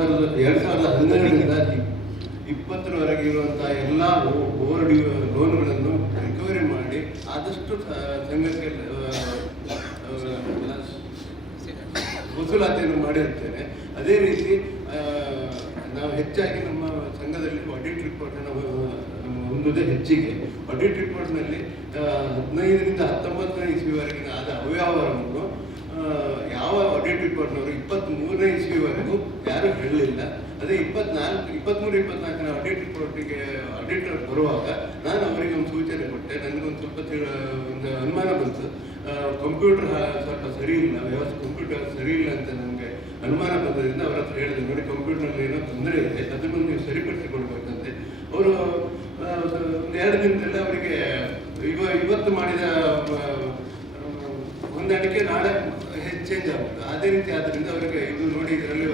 2012ರಿಂದ 2020ರವರೆಗೆ ಇರುವಂಥ ಎಲ್ಲ over ಲೋನ್ಗಳನ್ನು recovery ಮಾಡಿ ಆದಷ್ಟು ಸಂಘಕ್ಕೆ ವಸೂಲಾತಿಯನ್ನು ಮಾಡಿರುತ್ತೇನೆ. ಅದೇ ರೀತಿ ನಾವು ಹೆಚ್ಚಾಗಿ ನಮ್ಮ ಸಂಘದಲ್ಲಿ ಆಡಿಟ್ ರಿಪೋರ್ಟನ್ನು ಹೊಂದುವುದೇ ಹೆಚ್ಚಿಗೆ. ಆಡಿಟ್ ರಿಪೋರ್ಟ್ನಲ್ಲಿ 15ರಿಂದ 19ನೇ ಇಸ್ವಿವರೆಗಿನ ಆದ ಅವ್ಯವಹಾರವನ್ನು ಯಾವ ಆಡಿಟ್ ರಿಪೋರ್ಟ್ನವರು 23ನೇ ಇಸ್ವಿವರೆಗೂ ಯಾರೂ ಹೇಳಲಿಲ್ಲ. ಅದೇ 23-24ನ ಆಡಿಟ್ ರಿಪೋರ್ಟಿಗೆ ಆಡಿಟರ್ ಬರುವಾಗ ನಾನು ಅವರಿಗೆ ಒಂದು ಸೂಚನೆ ಕೊಟ್ಟೆ. ನನಗೊಂದು ಸ್ವಲ್ಪ ಒಂದು ಅನುಮಾನ ಬಂತು, ಕಂಪ್ಯೂಟರ್ ಸ್ವಲ್ಪ ಸರಿ ಇಲ್ಲ, ವ್ಯವಸ್ಥೆ ಕಂಪ್ಯೂಟರ್ ಸರಿ ಇಲ್ಲ ಅಂತ ನನಗೆ ಅನುಮಾನ ಬಂದರಿಂದ ಅವರ ಹತ್ರ ಹೇಳಿದೆ, ನೋಡಿ ಕಂಪ್ಯೂಟರ್ನಲ್ಲಿ ಏನೋ ತೊಂದರೆ ಇದೆ, ಅದನ್ನು ನೀವು ಸರಿಪಡಿಸಿಕೊಡ್ಬೇಕಂತೆ. ಅವರು 2 ದಿನದಲ್ಲೇ ಅವರಿಗೆ ಇವತ್ತು ಮಾಡಿದ ಹೊಂದಾಣಿಕೆ ನಾಳೆ ಚೇಂಜ್ ಆಗುತ್ತೆ. ಅದೇ ರೀತಿ ಆದ್ದರಿಂದ ಅವರಿಗೆ ಇದು ನೋಡಿ ಇದರಲ್ಲಿ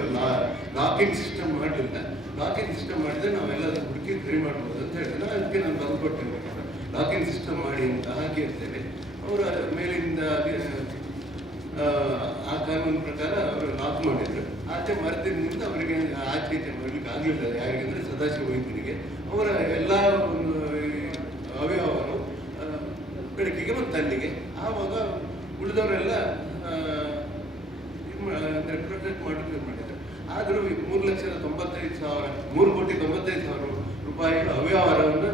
ಲಾಕಿಂಗ್ ಸಿಸ್ಟಮ್ ಮಾಡಲಿಲ್ಲ. ಲಾಕಿಂಗ್ ಸಿಸ್ಟಮ್ ಮಾಡಿದರೆ ನಾವೆಲ್ಲ ಹುಡುಕಿ ಸರಿ ಮಾಡ್ಬೋದು ಅಂತ ಹೇಳ್ತೇನೆ. ಅದಕ್ಕೆ ನಾನು ತಂದು ಕೊಟ್ಟಿರ್ಬೇಕು, ಲಾಕಿಂಗ್ ಸಿಸ್ಟಮ್ ಮಾಡಿ ಅಂತ ಹಾಕಿರ್ತೇನೆ. ಅವರ ಮೇಲಿಂದ ಆ ಕಾನೂನು ಪ್ರಕಾರ ಅವರು ಲಾಕ್ ಮಾಡಿದ್ರು. ಆಚೆ ಮರೆತಿದ್ದರಿಂದ ಅವರಿಗೆ ಆಚೆ ಮಾಡಲಿಕ್ಕೆ ಆಗಲಿಲ್ಲ. ಯಾರಿಗೆಂದರೆ ಸದಾಶಿವ ವೈದ್ಯರಿಗೆ ಅವರ ಎಲ್ಲ ಒಂದು ಅವ್ಯವಹಾರವು ಬೆಳಕಿಗೆ ಮತ್ತು ಅಲ್ಲಿಗೆ. ಆವಾಗ ಉಳಿದವರೆಲ್ಲ ಪ್ರೊಟೆಕ್ಟ್ ಮಾಡಲಿಕ್ಕೆ ಮಾಡಿದ್ದಾರೆ. ಆದರೂ 3,95,000 ರೂಪಾಯಿ ಅವ್ಯವಹಾರವನ್ನು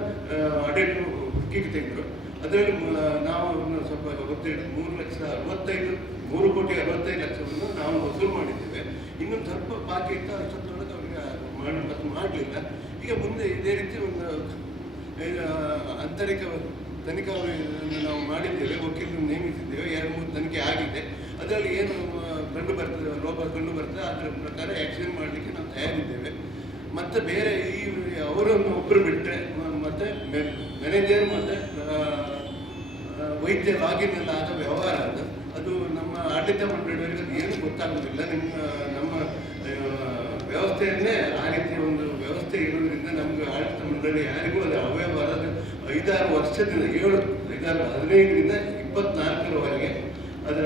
ಆಡಿಟ್ ಹುಡುಕಿಗೆ ತೆಗೆದರು. ಅದರಲ್ಲಿ ನಾವು ಸ್ವಲ್ಪ ಗೊತ್ತಿಟ್ಟು 3,65,00,000 ನಾವು ವಸೂಲು ಮಾಡಿದ್ದೇವೆ. ಇನ್ನೊಂದು ಸ್ವಲ್ಪ ಬಾಕಿ ಇತ್ತು, ಅಷ್ಟೊತ್ತೊಳಗೆ ಅವರಿಗೆ ಮಾಡಲಿಲ್ಲ. ಈಗ ಮುಂದೆ ಇದೇ ರೀತಿ ಒಂದು ಆಂತರಿಕ ತನಿಖಾ ನಾವು ಮಾಡಿದ್ದೇವೆ, ವಕೀಲರನ್ನು ನೇಮಿಸಿದ್ದೇವೆ. 2-3 ತನಿಖೆ ಆಗಿದೆ. ಅದರಲ್ಲಿ ಏನು ಕಂಡು ಬರ್ತದೆ, ಲೋಪ ಕಂಡು ಬರ್ತದೆ, ಅದರ ಪ್ರಕಾರ ಆ್ಯಕ್ಷನ್ ಮಾಡಲಿಕ್ಕೆ ನಾವು ತಯಾರಿದ್ದೇವೆ. ಮತ್ತು ಬೇರೆ ಅವರನ್ನು ಒಬ್ಬರು ಬಿಟ್ಟರೆ ಮತ್ತು ಮ್ಯಾನೇಜರ್ ಮತ್ತು ವೈದ್ಯ ಲಾಗಿನ್ ಆದ ವ್ಯವಹಾರ ಅದು ನಮ್ಮ ಆಡಳಿತ ಮಂಡಳಿಯವರಿಗೆ ಏನು ಗೊತ್ತಾಗೋದಿಲ್ಲ. ನಮ್ಮ ವ್ಯವಸ್ಥೆಯನ್ನೇ ಆ ರೀತಿಯ ಒಂದು ವ್ಯವಸ್ಥೆ ಇರೋದ್ರಿಂದ ನಮಗೆ ಆಡಳಿತ ಮಂಡಳಿ ಯಾರಿಗೂ ಅದು ಅವ್ಯವಹಾರದ 5-6 ವರ್ಷದಿಂದ 15ರಿಂದ 24ರವರೆಗೆ ಅದರ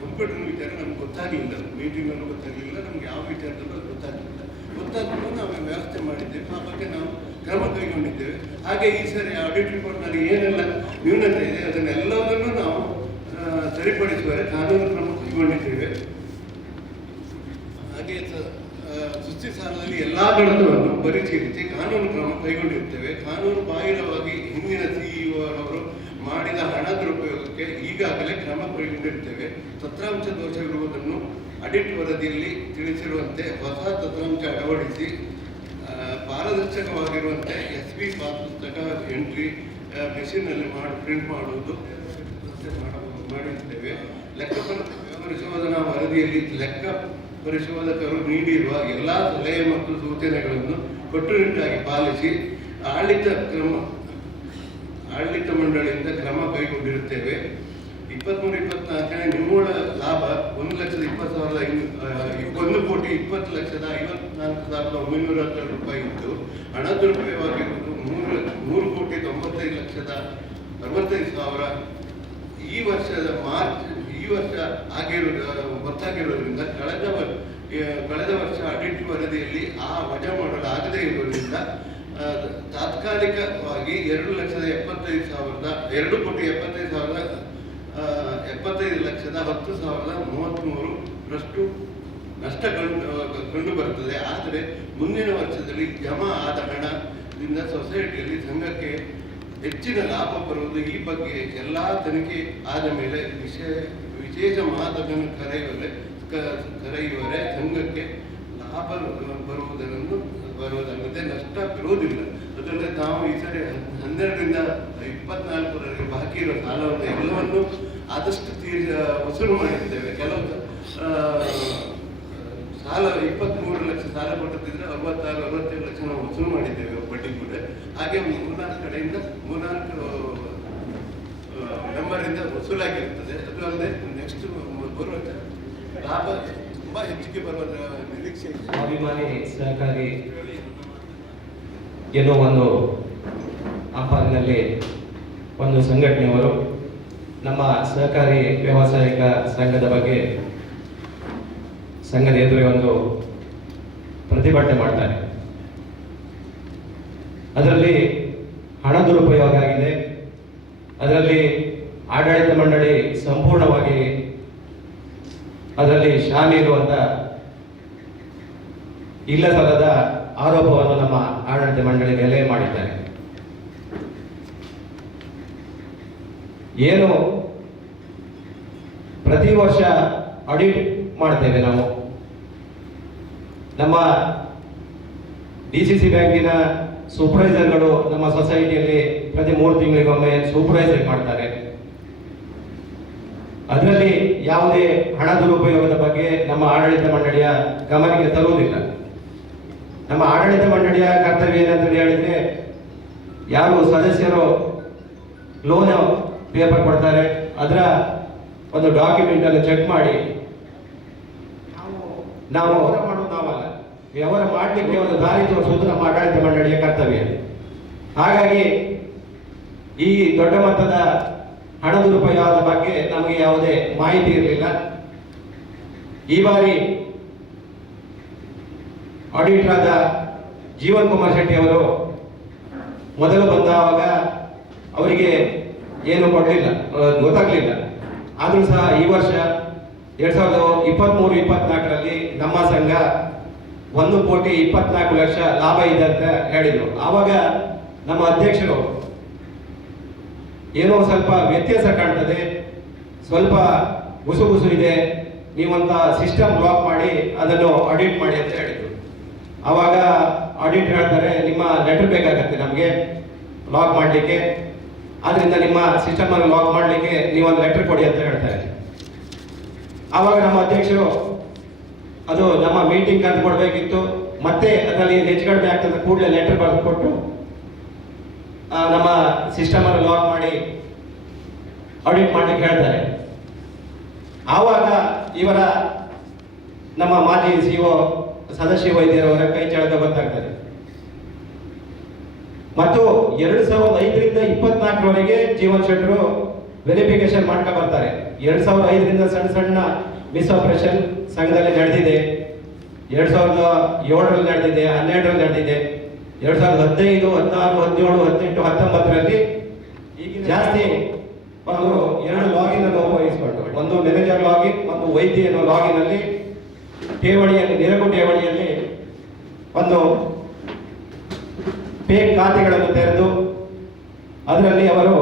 ಕಂಪ್ಯೂಟರ್ ವಿಚಾರ ನಮ್ಗೆ ಗೊತ್ತಾಗಲಿಲ್ಲ. ಮೀಟಿಂಗಲ್ಲೂ ಗೊತ್ತಾಗಲಿಲ್ಲ, ನಮ್ಗೆ ಯಾವ ವಿಚಾರದಲ್ಲೂ ಅದು ಗೊತ್ತಾಗಲಿಲ್ಲ. ಗೊತ್ತಾದರೂ ನಾವು ವ್ಯವಸ್ಥೆ ಮಾಡಿದ್ದೇವೆ, ಆ ಬಗ್ಗೆ ನಾವು ಕ್ರಮ ಕೈಗೊಂಡಿದ್ದೇವೆ. ಹಾಗೆ ಈ ಸರಿ ಆಡಿಟ್ ರಿಪೋರ್ಟ್ನಲ್ಲಿ ಏನೆಲ್ಲ ನ್ಯೂನತೆ ಇದೆ ಅದನ್ನೆಲ್ಲವನ್ನೂ ನಾವು ಸರಿಪಡಿಸುವರೆ ಕಾನೂನು ಕ್ರಮ ಕೈಗೊಂಡಿದ್ದೇವೆ. ಹಾಗೆ ಸುಸ್ತಿ ಸಾಲದಲ್ಲಿ ಎಲ್ಲ ಗಣತವನ್ನು ಪರಿಶೀಲಿಸಿ ಕಾನೂನು ಕ್ರಮ ಕೈಗೊಂಡಿರುತ್ತೇವೆ. ಕಾನೂನು ಬಾಹಿರವಾಗಿ ಹಿಂದಿನ CEO ಅವರು ಮಾಡಿದ ಹಣ ದುರುಪಯೋಗಕ್ಕೆ ಈಗಾಗಲೇ ಕ್ರಮ ಕೈಗೊಂಡಿರುತ್ತೇವೆ. ತತ್ರಾಂಶ ದೋಷವಿರುವುದನ್ನು ಆಡಿಟ್ ವರದಿಯಲ್ಲಿ ತಿಳಿಸಿರುವಂತೆ ಹೊಸ ತತ್ರಾಂಶ ಅಳವಡಿಸಿ ಪಾರದರ್ಶಕವಾಗಿರುವಂತೆ SB ಪಾಸ್ ಪುಸ್ತಕ ಎಂಟ್ರಿ ಮೆಷಿನ್ನಲ್ಲಿ ಪ್ರಿಂಟ್ ಮಾಡುವುದು ಮಾಡಿರುತ್ತೇವೆ. ಲೆಕ್ಕ ಪರಿಶೋಧನಾ ವರದಿಯಲ್ಲಿ ಲೆಕ್ಕ ಪರಿಶೋಧಕರು ನೀಡಿರುವ ಎಲ್ಲ ಸಲಹೆ ಮತ್ತು ಸೂಚನೆಗಳನ್ನು ಕಟ್ಟುನಿಟ್ಟಾಗಿ ಪಾಲಿಸಿ ಆಡಳಿತ ಮಂಡಳಿಯಿಂದ ಕ್ರಮ ಕೈಗೊಂಡಿರುತ್ತೇವೆ. 23-24ನೇ ನಿವ್ವಳ ಲಾಭ 1,20,54,912 ರೂಪಾಯಿ ಇದ್ದು ಹಣ ದುರುಪಯೋಗವಾಗಿರುವುದು 3,95,65,000 ಈ ವರ್ಷ ಗೊತ್ತಾಗಿರೋದ್ರಿಂದ ಕಳೆದ ವರ್ಷ ಆಡಿಟ್ ವರದಿಯಲ್ಲಿ ಆ ವಜಾ ಮಾಡಲಾಗದೇ ಇರುವುದರಿಂದ ತಾತ್ಕಾಲಿಕವಾಗಿ 2,75,10,33 ನಷ್ಟ ಕಂಡು ಬರುತ್ತದೆ. ಆದರೆ ಮುಂದಿನ ವರ್ಷದಲ್ಲಿ ಜಮಾ ಆದ ಹಣದಿಂದ ಸೊಸೈಟಿಯಲ್ಲಿ ಸಂಘಕ್ಕೆ ಹೆಚ್ಚಿನ ಲಾಭ ಬರುವುದು. ಈ ಬಗ್ಗೆ ಎಲ್ಲ ತನಿಖೆ ಆದ ಮೇಲೆ ವಿಶೇಷ ಮಹಾಸಭೆಯನ್ನು ಕರೆಯುವರೆ ಸಂಘಕ್ಕೆ ಲಾಭ ಬರುವುದಲ್ಲದೆ ನಷ್ಟ ಬರುವುದಿಲ್ಲ. ಅದಲ್ಲದೆ ನಾವು ಈ ಸರಿ 12ರಿಂದ 24ರವರೆಗೆ ಬಾಕಿ ಇರುವ ಸಾಲವನ್ನು ಎಲ್ಲವನ್ನು ಆದಷ್ಟು ವಸೂಲು ಮಾಡಿದ್ದೇವೆ. ಕೆಲವು ಸಾಲ 23 ಲಕ್ಷ ಸಾಲ ಕೊಟ್ಟಿದ್ರೆ 66-67 ಲಕ್ಷ ನಾವು ವಸೂಲು ಮಾಡಿದ್ದೇವೆ ಬಡ್ಡಿ ಕೂಡ. ಹಾಗೆ 3-4 ಕಡೆಯಿಂದ 3-4 ಮೆಂಬರಿಂದ ವಸೂಲಾಗಿರುತ್ತದೆ. ಅದು ಅಲ್ಲದೆ ನೆಕ್ಸ್ಟ್ ಬರುವ ಲಾಭ ತುಂಬ ಹೆಚ್ಚಿಗೆ ಬರುವ ನಿರೀಕ್ಷೆ ಇದೆ. ಸ್ವಾಭಿಮಾನಿ ಸಹಕಾರಿ ಎನ್ನುವ ಒಂದು ಆಹ್ವಾನದಲ್ಲಿ ಒಂದು ಸಂಘಟನೆಯವರು ನಮ್ಮ ಸಹಕಾರಿ ವ್ಯಾವಸಾಯಿಕ ಸಂಘದ ಬಗ್ಗೆ ಸಂಘದ ಎದುರು ಒಂದು ಪ್ರತಿಭಟನೆ ಮಾಡ್ತಾರೆ. ಅದರಲ್ಲಿ ಹಣ ದುರುಪಯೋಗ ಆಗಿದೆ. ಅದರಲ್ಲಿ ಆಡಳಿತ ಮಂಡಳಿ ಸಂಪೂರ್ಣವಾಗಿ ಅದರಲ್ಲಿ ಶಾಮೀಲು ಅಂತ ಇಲ್ಲಸಲ್ಲದ ಆರೋಪವನ್ನು ನಮ್ಮ ಆಡಳಿತ ಮಂಡಳಿ ಮೇಲೆ ಮಾಡಿದ್ದಾರೆ. ಏನು ಪ್ರತಿ ವರ್ಷ ಆಡಿಟ್ ಮಾಡ್ತೇವೆ ನಾವು. ನಮ್ಮ DCC ಬ್ಯಾಂಕಿನ ಸೂಪರ್ವೈಸರ್ಗಳು ನಮ್ಮ ಸೊಸೈಟಿಯಲ್ಲಿ ಪ್ರತಿ 3 ತಿಂಗಳಿಗೊಮ್ಮೆ ಸೂಪರ್ವೈಸರ್ ಮಾಡ್ತಾರೆ. ಅದರಲ್ಲಿ ಯಾವುದೇ ಹಣ ದುರುಪಯೋಗದ ಬಗ್ಗೆ ನಮ್ಮ ಆಡಳಿತ ಮಂಡಳಿಯ ಗಮನಕ್ಕೆ ತರುವುದಿಲ್ಲ. ನಮ್ಮ ಆಡಳಿತ ಮಂಡಳಿಯ ಕರ್ತವ್ಯ ಏನಂತ ಹೇಳಿದ್ರೆ, ಯಾರು ಸದಸ್ಯರು ಲೋನ್ ಪೇಪರ್ ಕೊಡ್ತಾರೆ ಅದರ ಒಂದು ಡಾಕ್ಯುಮೆಂಟ್ ಅನ್ನು ಚೆಕ್ ಮಾಡಿ ನಾವು ವ್ಯವಹಾರ ಮಾಡೋದು ನಾವಲ್ಲ, ವ್ಯವಹಾರ ಮಾಡಲಿಕ್ಕೆ ಒಂದು ದಾರಿ ತೋರಿಸುವುದು ನಮ್ಮ ಆಡಳಿತ ಮಂಡಳಿಯ ಕರ್ತವ್ಯ. ಹಾಗಾಗಿ ಈ ದೊಡ್ಡ ಮೊತ್ತದ ಹಣ ದುರುಪಯೋಗದ ಬಗ್ಗೆ ನಮಗೆ ಯಾವುದೇ ಮಾಹಿತಿ ಇರಲಿಲ್ಲ. ಈ ಬಾರಿ ಆಡಿಟರ್ ಆದ ಜೀವನ್ ಕುಮಾರ್ ಶೆಟ್ಟಿ ಅವರು ಮೊದಲು ಬಂದಾಗ ಅವರಿಗೆ ಏನು ಕೊಡಲಿಲ್ಲ, ಗೊತ್ತಾಗಲಿಲ್ಲ. ಆದರೂ ಸಹ ಈ ವರ್ಷ 2023-24ರಲ್ಲಿ ನಮ್ಮ ಸಂಘ 1,24,00,000 ಲಾಭ ಇದೆ ಅಂತ ಹೇಳಿದರು. ಆವಾಗ ನಮ್ಮ ಅಧ್ಯಕ್ಷರು ಏನೋ ಸ್ವಲ್ಪ ವ್ಯತ್ಯಾಸ ಕಾಣ್ತದೆ, ಸ್ವಲ್ಪ ಗುಸು ಇದೆ, ನೀವಂತ ಸಿಸ್ಟಮ್ ಬ್ಲಾಕ್ ಮಾಡಿ ಅದನ್ನು ಆಡಿಟ್ ಮಾಡಿ ಅಂತ ಹೇಳಿದ್ರು. ಆವಾಗ ಆಡಿಟ್ ಹೇಳ್ತಾರೆ, ನಿಮ್ಮ ಲೆಟರ್ ಬೇಕಾಗತ್ತೆ ನಮಗೆ ಲಾಕ್ ಮಾಡಲಿಕ್ಕೆ, ಆದ್ರಿಂದ ನಿಮ್ಮ ಸಿಸ್ಟಮ್ ಅನ್ನು ಲಾಕ್ ಮಾಡಲಿಕ್ಕೆ ನೀವೊಂದು ಲೆಟರ್ ಕೊಡಿ ಅಂತ ಹೇಳ್ತಾರೆ. ಆವಾಗ ನಮ್ಮ ಅಧ್ಯಕ್ಷರು ಅದು ನಮ್ಮ ಮೀಟಿಂಗ್ ಕರೆದು ಕೊಡಬೇಕಿತ್ತು, ಮತ್ತೆ ಅದರಲ್ಲಿ ಹೆಚ್ಚು ಕಡಿಮೆ ಆಗ್ತದೆ ಕೂಡಲೇ ಲೆಟರ್ ಬರೆದು ಕೊಟ್ಟು ನಮ್ಮ ಸಿಸ್ಟಮ್ ಅನ್ನು ಲಾಕ್ ಮಾಡಿ ಆಡಿಟ್ ಮಾಡ್ಲಿಕ್ಕೆ ಹೇಳ್ತಾರೆ. ಆವಾಗ ಇವರ ನಮ್ಮ ಮಾಜಿ CEO ಸದಾಶಿವ ವೈದ್ಯರವರ ಕೈ ಚಳಕ ಗೊತ್ತಾಗ್ತದೆ. ಮತ್ತು 2005ರಿಂದ 24ರವರೆಗೆ ಜೀವನ್ ಶೆಟ್ಟರು ವೆರಿಫಿಕೇಶನ್ ಮಾಡ್ಕೊ ಬರ್ತಾರೆ. 2005ರಿಂದ ಸಣ್ಣ ಮಿಸ್ ಆಪರೇಷನ್ ಸಂಘದಲ್ಲಿ ನಡೆದಿದೆ, 2007ರಲ್ಲಿ ನಡೆದಿದೆ, 12ರಲ್ಲಿ ನಡೆದಿದೆ, 2015, 16, 17, 18, 19ರಲ್ಲಿ ಈಗ ಜಾಸ್ತಿ ಒಂದು 2 ಲಾಗಿನ್ ಅನ್ನು ಉಪಯೋಗಿಸಿಕೊಂಡು, ಒಂದು ಮ್ಯಾನೇಜರ್ ಲಾಗಿನ್, ಒಂದು ವೈದ್ಯ ಅನ್ನೋ ಲಾಗಿನ್ ಅಲ್ಲಿ ಠೇವಣಿಯಲ್ಲಿ ನಿರಗು ಠೇವಣಿಯಲ್ಲಿ ಒಂದು ಫೇಕ್ ಖಾತೆಗಳನ್ನು ತೆರೆದು ಅದರಲ್ಲಿ ಅವರು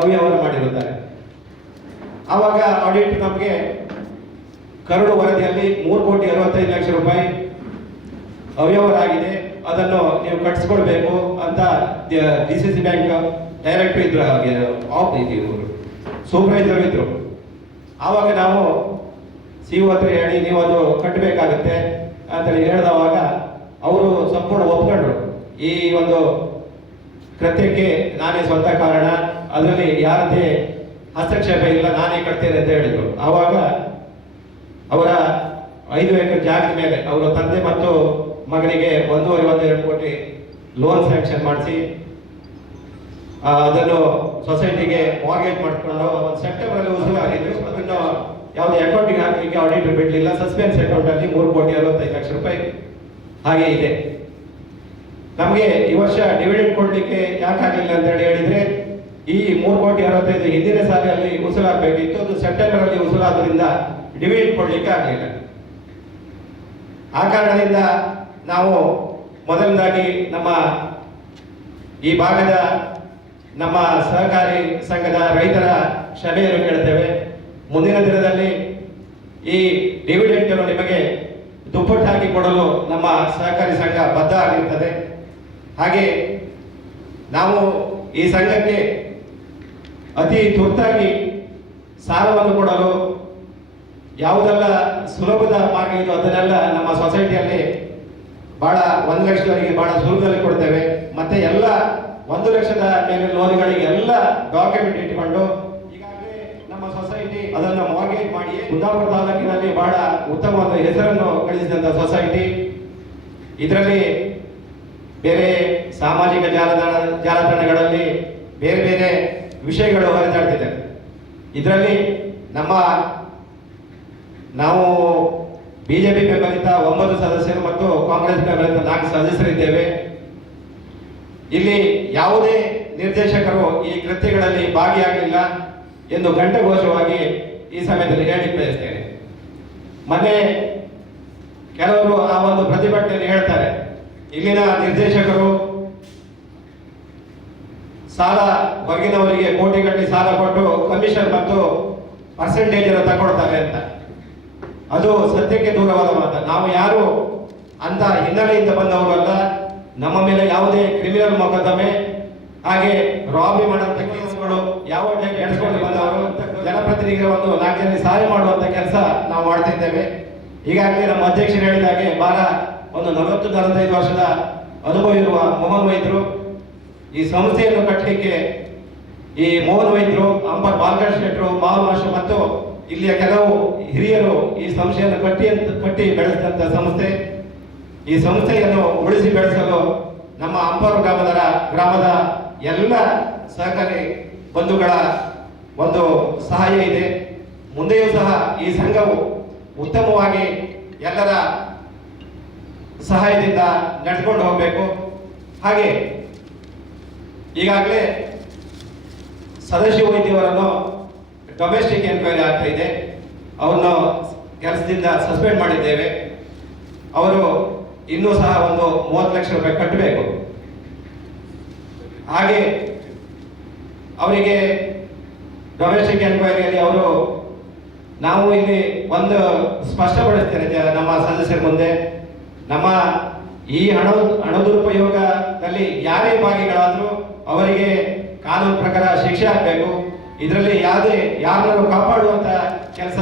ಅವ್ಯವಹಾರ ಮಾಡಿರುತ್ತಾರೆ. ಆವಾಗ ಆಡಿಟ್ ನಮಗೆ ಕರಡು ವರದಿಯಲ್ಲಿ 3,65,00,000 ರೂಪಾಯಿ ಅವ್ಯವಹಾರ ಆಗಿದೆ, ಅದನ್ನು ನೀವು ಕಟ್ಟಿಸ್ಕೊಳ್ಬೇಕು ಅಂತ DCC ಬ್ಯಾಂಕ್ ಡೈರೆಕ್ಟರ್ ಇದ್ರು, ಸೂಪರ್ವೈಸರ್ ಇದ್ರು. ಆವಾಗ ನಾವು CEO ಹತ್ರ ಹೇಳಿ ನೀವು ಅದು ಕಟ್ಟಬೇಕಾಗುತ್ತೆ ಅಂತೇಳಿ ಹೇಳಿದವಾಗ ಅವರು ಸಂಪೂರ್ಣ ಒಪ್ಕೊಂಡ್ರು. ಈ ಒಂದು ಕೃತ್ಯಕ್ಕೆ ನಾನೇ ಸ್ವಂತ ಕಾರಣ, ಅದರಲ್ಲಿ ಯಾರದೇ ಹಸ್ತಕ್ಷೇಪ ಇಲ್ಲ, ನಾನೇ ಕಟ್ತೇನೆ ಅಂತ ಹೇಳಿದ್ರು. ಆವಾಗ ಅವರ 5 ಎಕರೆ ಜಾಗದ ಮೇಲೆ ಅವರ ತಂದೆ ಮತ್ತು ಮಗನಿಗೆ 1.5-1.2 ಕೋಟಿ ಲೋನ್ ಸ್ಯಾಂಕ್ಷನ್ ಮಾಡಿಸಿ ಅದನ್ನು ಸೊಸೈಟಿಗೆ ಮಾರ್ಗೇಜ್ ಮಾಡಿಕೊಂಡು ಸೆಪ್ಟೆಂಬರ್ ಅಲ್ಲಿ ವಸೂಲಾಗಿದ್ದು ಅದನ್ನು ಯಾವುದೇ ಅಕೌಂಟಿಗೆ ಹಾಕಲಿಕ್ಕೆ ಆಡಿಟರ್ ಬಿಡಲಿಲ್ಲ. ಸಸ್ಪೆನ್ಸ್ ಅಕೌಂಟ್ ಅಲ್ಲಿ 3,65,00,000 ರೂಪಾಯಿ ಹಾಗೆ ಇದೆ. ನಮಗೆ ಈ ವರ್ಷ ಡಿವಿಡೆಂಡ್ ಕೊಡ್ಲಿಕ್ಕೆ ಯಾಕಾಗಲಿಲ್ಲ ಅಂತ ಹೇಳಿದ್ರೆ, ಈ 3,65,00,000 ಹಿಂದಿನ ಸಾಲಿನಲ್ಲಿ ವಸೂಲಾಗಬೇಕಿತ್ತು, ಅದು ಸೆಪ್ಟೆಂಬರ್ ಅಲ್ಲಿ ವಸೂಲಾದ್ರಿಂದ ಡಿವಿಡೆಂಡ್ ಕೊಡ್ಲಿಕ್ಕೆ ಆಗಲಿಲ್ಲ. ಆ ಕಾರಣದಿಂದ ನಾವು ಮೊದಲನೇದಾಗಿ ನಮ್ಮ ಈ ಭಾಗದ ನಮ್ಮ ಸಹಕಾರಿ ಸಂಘದ ರೈತರ ಕ್ಷಮೆಯನ್ನು ಕೇಳ್ತೇವೆ. ಮುಂದಿನ ದಿನದಲ್ಲಿ ಈ ಡಿವಿಡೆಂಟ್ ಅನ್ನು ನಿಮಗೆ ದುಪ್ಪಟ್ಟಾಗಿ ಕೊಡಲು ನಮ್ಮ ಸಹಕಾರಿ ಸಂಘ ಬದ್ಧ ಆಗಿರುತ್ತದೆ. ಹಾಗೆ ನಾವು ಈ ಸಂಘಕ್ಕೆ ಅತಿ ತುರ್ತಾಗಿ ಸಾಲವನ್ನು ಕೊಡಲು ಯಾವುದೆಲ್ಲ ಸುಲಭದ ಮಾರ್ಗ ಇದು ಅದನ್ನೆಲ್ಲ ನಮ್ಮ ಸೊಸೈಟಿಯಲ್ಲಿ ಬಹಳ 1 ಲಕ್ಷದವರೆಗೆ ಬಹಳ ಸುಲಭದಲ್ಲಿ ಕೊಡ್ತೇವೆ. ಮತ್ತೆ ಎಲ್ಲ 1 ಲಕ್ಷದ ಮೇಲೆ ಲೋನ್ಗಳಿಗೆ ಎಲ್ಲ ಡಾಕ್ಯುಮೆಂಟ್ ಇಟ್ಟುಕೊಂಡು ಈಗಾಗಲೇ ನಮ್ಮ ಸೊಸೈಟಿ ಅದನ್ನು ಮಾರ್ಗೇಜ್ ಮಾಡಿ ಕುಂದಾಪುರ ತಾಲೂಕಿನಲ್ಲಿ ಬಹಳ ಉತ್ತಮವಾದ ಹೆಸರನ್ನು ಗಳಿಸಿದಂಥ ಸೊಸೈಟಿ. ಇದರಲ್ಲಿ ಬೇರೆ ಸಾಮಾಜಿಕ ಜಾಲತಾಣಗಳಲ್ಲಿ ಬೇರೆ ಬೇರೆ ವಿಷಯಗಳು ಹರಿದಾಡ್ತಿದೆ. ಇದರಲ್ಲಿ ನಾವು ಬಿಜೆಪಿ ಬೆಂಬಲಿತ 9 ಸದಸ್ಯರು ಮತ್ತು ಕಾಂಗ್ರೆಸ್ ಬೆಂಬಲಿತ 4 ಸದಸ್ಯರಿದ್ದೇವೆ. ಇಲ್ಲಿ ಯಾವುದೇ ನಿರ್ದೇಶಕರು ಈ ಕೃತ್ಯಗಳಲ್ಲಿ ಭಾಗಿಯಾಗಲಿಲ್ಲ ಎಂದು ಘಂಟಾಘೋಷವಾಗಿ ಈ ಸಮಯದಲ್ಲಿ ಹೇಳಿ ಬಯಸ್ತೇನೆ. ಮೊನ್ನೆ ಕೆಲವರು ಆ ಒಂದು ಪ್ರತಿಭಟನೆಯಲ್ಲಿ ಹೇಳ್ತಾರೆ, ಇಲ್ಲಿನ ನಿರ್ದೇಶಕರು ಸಾಲ ಹೊರಗಿನವರಿಗೆ ಕೋಟಿಗಟ್ಟಲೆ ಸಾಲ ಕೊಟ್ಟು ಕಮಿಷನ್ ಮತ್ತು ಪರ್ಸೆಂಟೇಜ್ ಅನ್ನು ತಗೊಳ್ತಾರೆ ಅಂತ. ಅದು ಸತ್ಯಕ್ಕೆ ದೂರವಾದ ಮಾತು. ನಾವು ಯಾರು ಅಂತ ಹಿನ್ನೆಲೆಯಿಂದ ಬಂದವರು ಅಲ್ಲ. ನಮ್ಮ ಮೇಲೆ ಯಾವುದೇ ಕ್ರಿಮಿನಲ್ ಮೊಕದ್ದಮೆ ಹಾಗೆ ರಾಬಿ ಮಾಡುವಂತ ಕೇಸ್ಗಳು ಯಾವ ಎಣಿಸ್ಕೊಂಡು ಬಂದವರು ಜನಪ್ರತಿನಿಧಿಗಳ ಒಂದು 4 ಜನರಿಗೆ ಸಹಾಯ ಮಾಡುವಂತ ಕೆಲಸ ನಾವು ಮಾಡ್ತಿದ್ದೇವೆ. ಈಗಾಗಲೇ ನಮ್ಮ ಅಧ್ಯಕ್ಷರು ಹೇಳಿದ ಹಾಗೆ ಒಂದು 40-45 ವರ್ಷದ ಅನುಭವ ಇರುವ ಮೋಹನ್ ವೈದ್ಯರು ಈ ಸಂಸ್ಥೆಯನ್ನು ಕಟ್ಟಲಿಕ್ಕೆ ಈ ಮೋಹನ್ ವೈದ್ಯರು, ಅಂಬರ್ ಬಾಲಕೃಷ್ಣ ಶೆಟ್ಟರು, ಮಾವನ್ ಮಾಸ್ಟರ್ ಮತ್ತು ಇಲ್ಲಿಯ ಕೆಲವು ಹಿರಿಯರು ಈ ಸಂಸ್ಥೆಯನ್ನು ಕಟ್ಟಿ ಬೆಳೆಸಿದಂತ ಸಂಸ್ಥೆ. ಈ ಸಂಸ್ಥೆಯನ್ನು ಉಳಿಸಿ ಬೆಳೆಸಲು ನಮ್ಮ ಅಂಬಾರು ಗ್ರಾಮದ ಎಲ್ಲ ಸಹಕಾರಿ ಬಂಧುಗಳ ಒಂದು ಸಹಾಯ ಇದೆ. ಮುಂದೆಯೂ ಸಹ ಈ ಸಂಘವು ಉತ್ತಮವಾಗಿ ಎಲ್ಲರ ಸಹಾಯದಿಂದ ನಡೆದುಕೊಂಡು ಹೋಗಬೇಕು. ಹಾಗೆ ಈಗಾಗಲೇ ಸದಾಶಿವ ವೈದ್ಯವರನ್ನು ಡೊಮೆಸ್ಟಿಕ್ ಎನ್ಕ್ವೈರಿ ಆಗ್ತಾ ಇದೆ. ಅವರನ್ನು ಕೆಲಸದಿಂದ ಸಸ್ಪೆಂಡ್ ಮಾಡಿದ್ದೇವೆ. ಅವರು ಇನ್ನೂ ಸಹ ಒಂದು 30 ಲಕ್ಷ ರೂಪಾಯಿ ಕಟ್ಟಬೇಕು. ಹಾಗೆ ಅವರಿಗೆ ಡೊಮೆಸ್ಟಿಕ್ ಎನ್ಕ್ವೈರಿಯಲ್ಲಿ ನಾವು ಇಲ್ಲಿ ಒಂದು ಸ್ಪಷ್ಟಪಡಿಸ್ತೇನೆ ನಮ್ಮ ಸದಸ್ಯರ ಮುಂದೆ, ನಮ್ಮ ಈ ಹಣ ದುರುಪಯೋಗದಲ್ಲಿ ಯಾರೇ ಭಾಗಿಗಳಾದರೂ ಅವರಿಗೆ ಕಾನೂನು ಪ್ರಕಾರ ಶಿಕ್ಷೆ ಆಗಬೇಕು. ಇದರಲ್ಲಿ ಯಾರನ್ನು ಕಾಪಾಡುವಂತ ಕೆಲಸ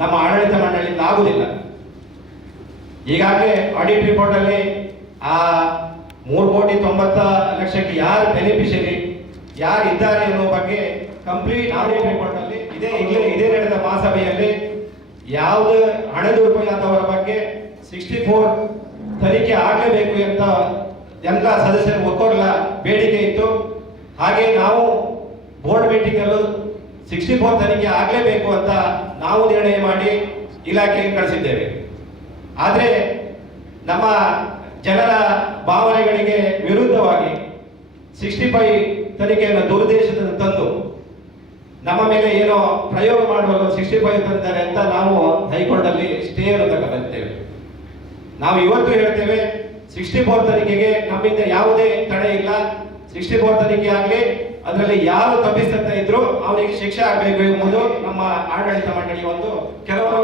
ನಮ್ಮ ಆಡಳಿತ ಮಂಡಳಿಯಿಂದ ಆಗುವುದಿಲ್ಲ. ಈಗಾಗಲೇ ಆಡಿಟ್ ರಿಪೋರ್ಟ್ ಅಲ್ಲಿ ಆ 3,90,00,000ಕ್ಕೆ ಯಾರು ಬೆನಿಫಿಷರಿ ಯಾರು ಇದ್ದಾರೆ ಅನ್ನೋ ಬಗ್ಗೆ ಕಂಪ್ಲೀಟ್ ಆಡಿಟ್ ರಿಪೋರ್ಟ್ ಅಲ್ಲಿ ಇದೇ ನಡೆದ ಮಹಾಸಭೆಯಲ್ಲಿ ಯಾವುದೇ ಹಣ ದುರುಪಯೋಗ ಆದವರ ಬಗ್ಗೆ 64 ತನಿಖೆ ಆಗಲೇಬೇಕು ಅಂತ ಎಲ್ಲ ಸದಸ್ಯರು ಒಕ್ಕೊರಲ ಬೇಡಿಕೆ ಇತ್ತು. ಹಾಗೆ ನಾವು ಬೋರ್ಡ್ ಮೀಟಿಂಗ್ ಅಲ್ಲೂ 64 ತನಿಖೆ ಆಗಲೇಬೇಕು ಅಂತ ನಾವು ನಿರ್ಣಯ ಮಾಡಿ ಇಲಾಖೆಗೆ ಕಳಿಸಿದ್ದೇವೆ. ಆದರೆ ನಮ್ಮ ಜನರ ಭಾವನೆಗಳಿಗೆ ವಿರುದ್ಧವಾಗಿ 65 ತನಿಖೆಯನ್ನು ದುರುದ್ದೇಶದಿಂದ ತಂದು ನಮ್ಮ ಮೇಲೆ ಏನೋ ಪ್ರಯೋಗ ಮಾಡುವಾಗ 65 ತಂದಿದ್ದಾರೆ ಅಂತ ನಾವು ಹೈಕೋರ್ಟ್ ಅಲ್ಲಿ ಸ್ಟೇ ಅನ್ನು ತಗೊಂಡಿದ್ದೇವೆ. ನಾವು ಇವತ್ತು ಹೇಳ್ತೇವೆ 64 ತನಿಖೆಗೆ ನಮ್ಮಿಂದ ಯಾವುದೇ ತಡೆ ಇಲ್ಲ. 64 ತನಿಖೆ ಆಗಲಿ, ಅದರಲ್ಲಿ ಯಾರು ತಪ್ಪಿಸ್ತಾ ಇದ್ರು ಅವರಿಗೆ ಶಿಕ್ಷೆ ಆಗಬೇಕು ಎಂಬುದು ನಮ್ಮ ಆಡಳಿತ ಮಂಡಳಿ ಒಂದು. ಕೆಲವರು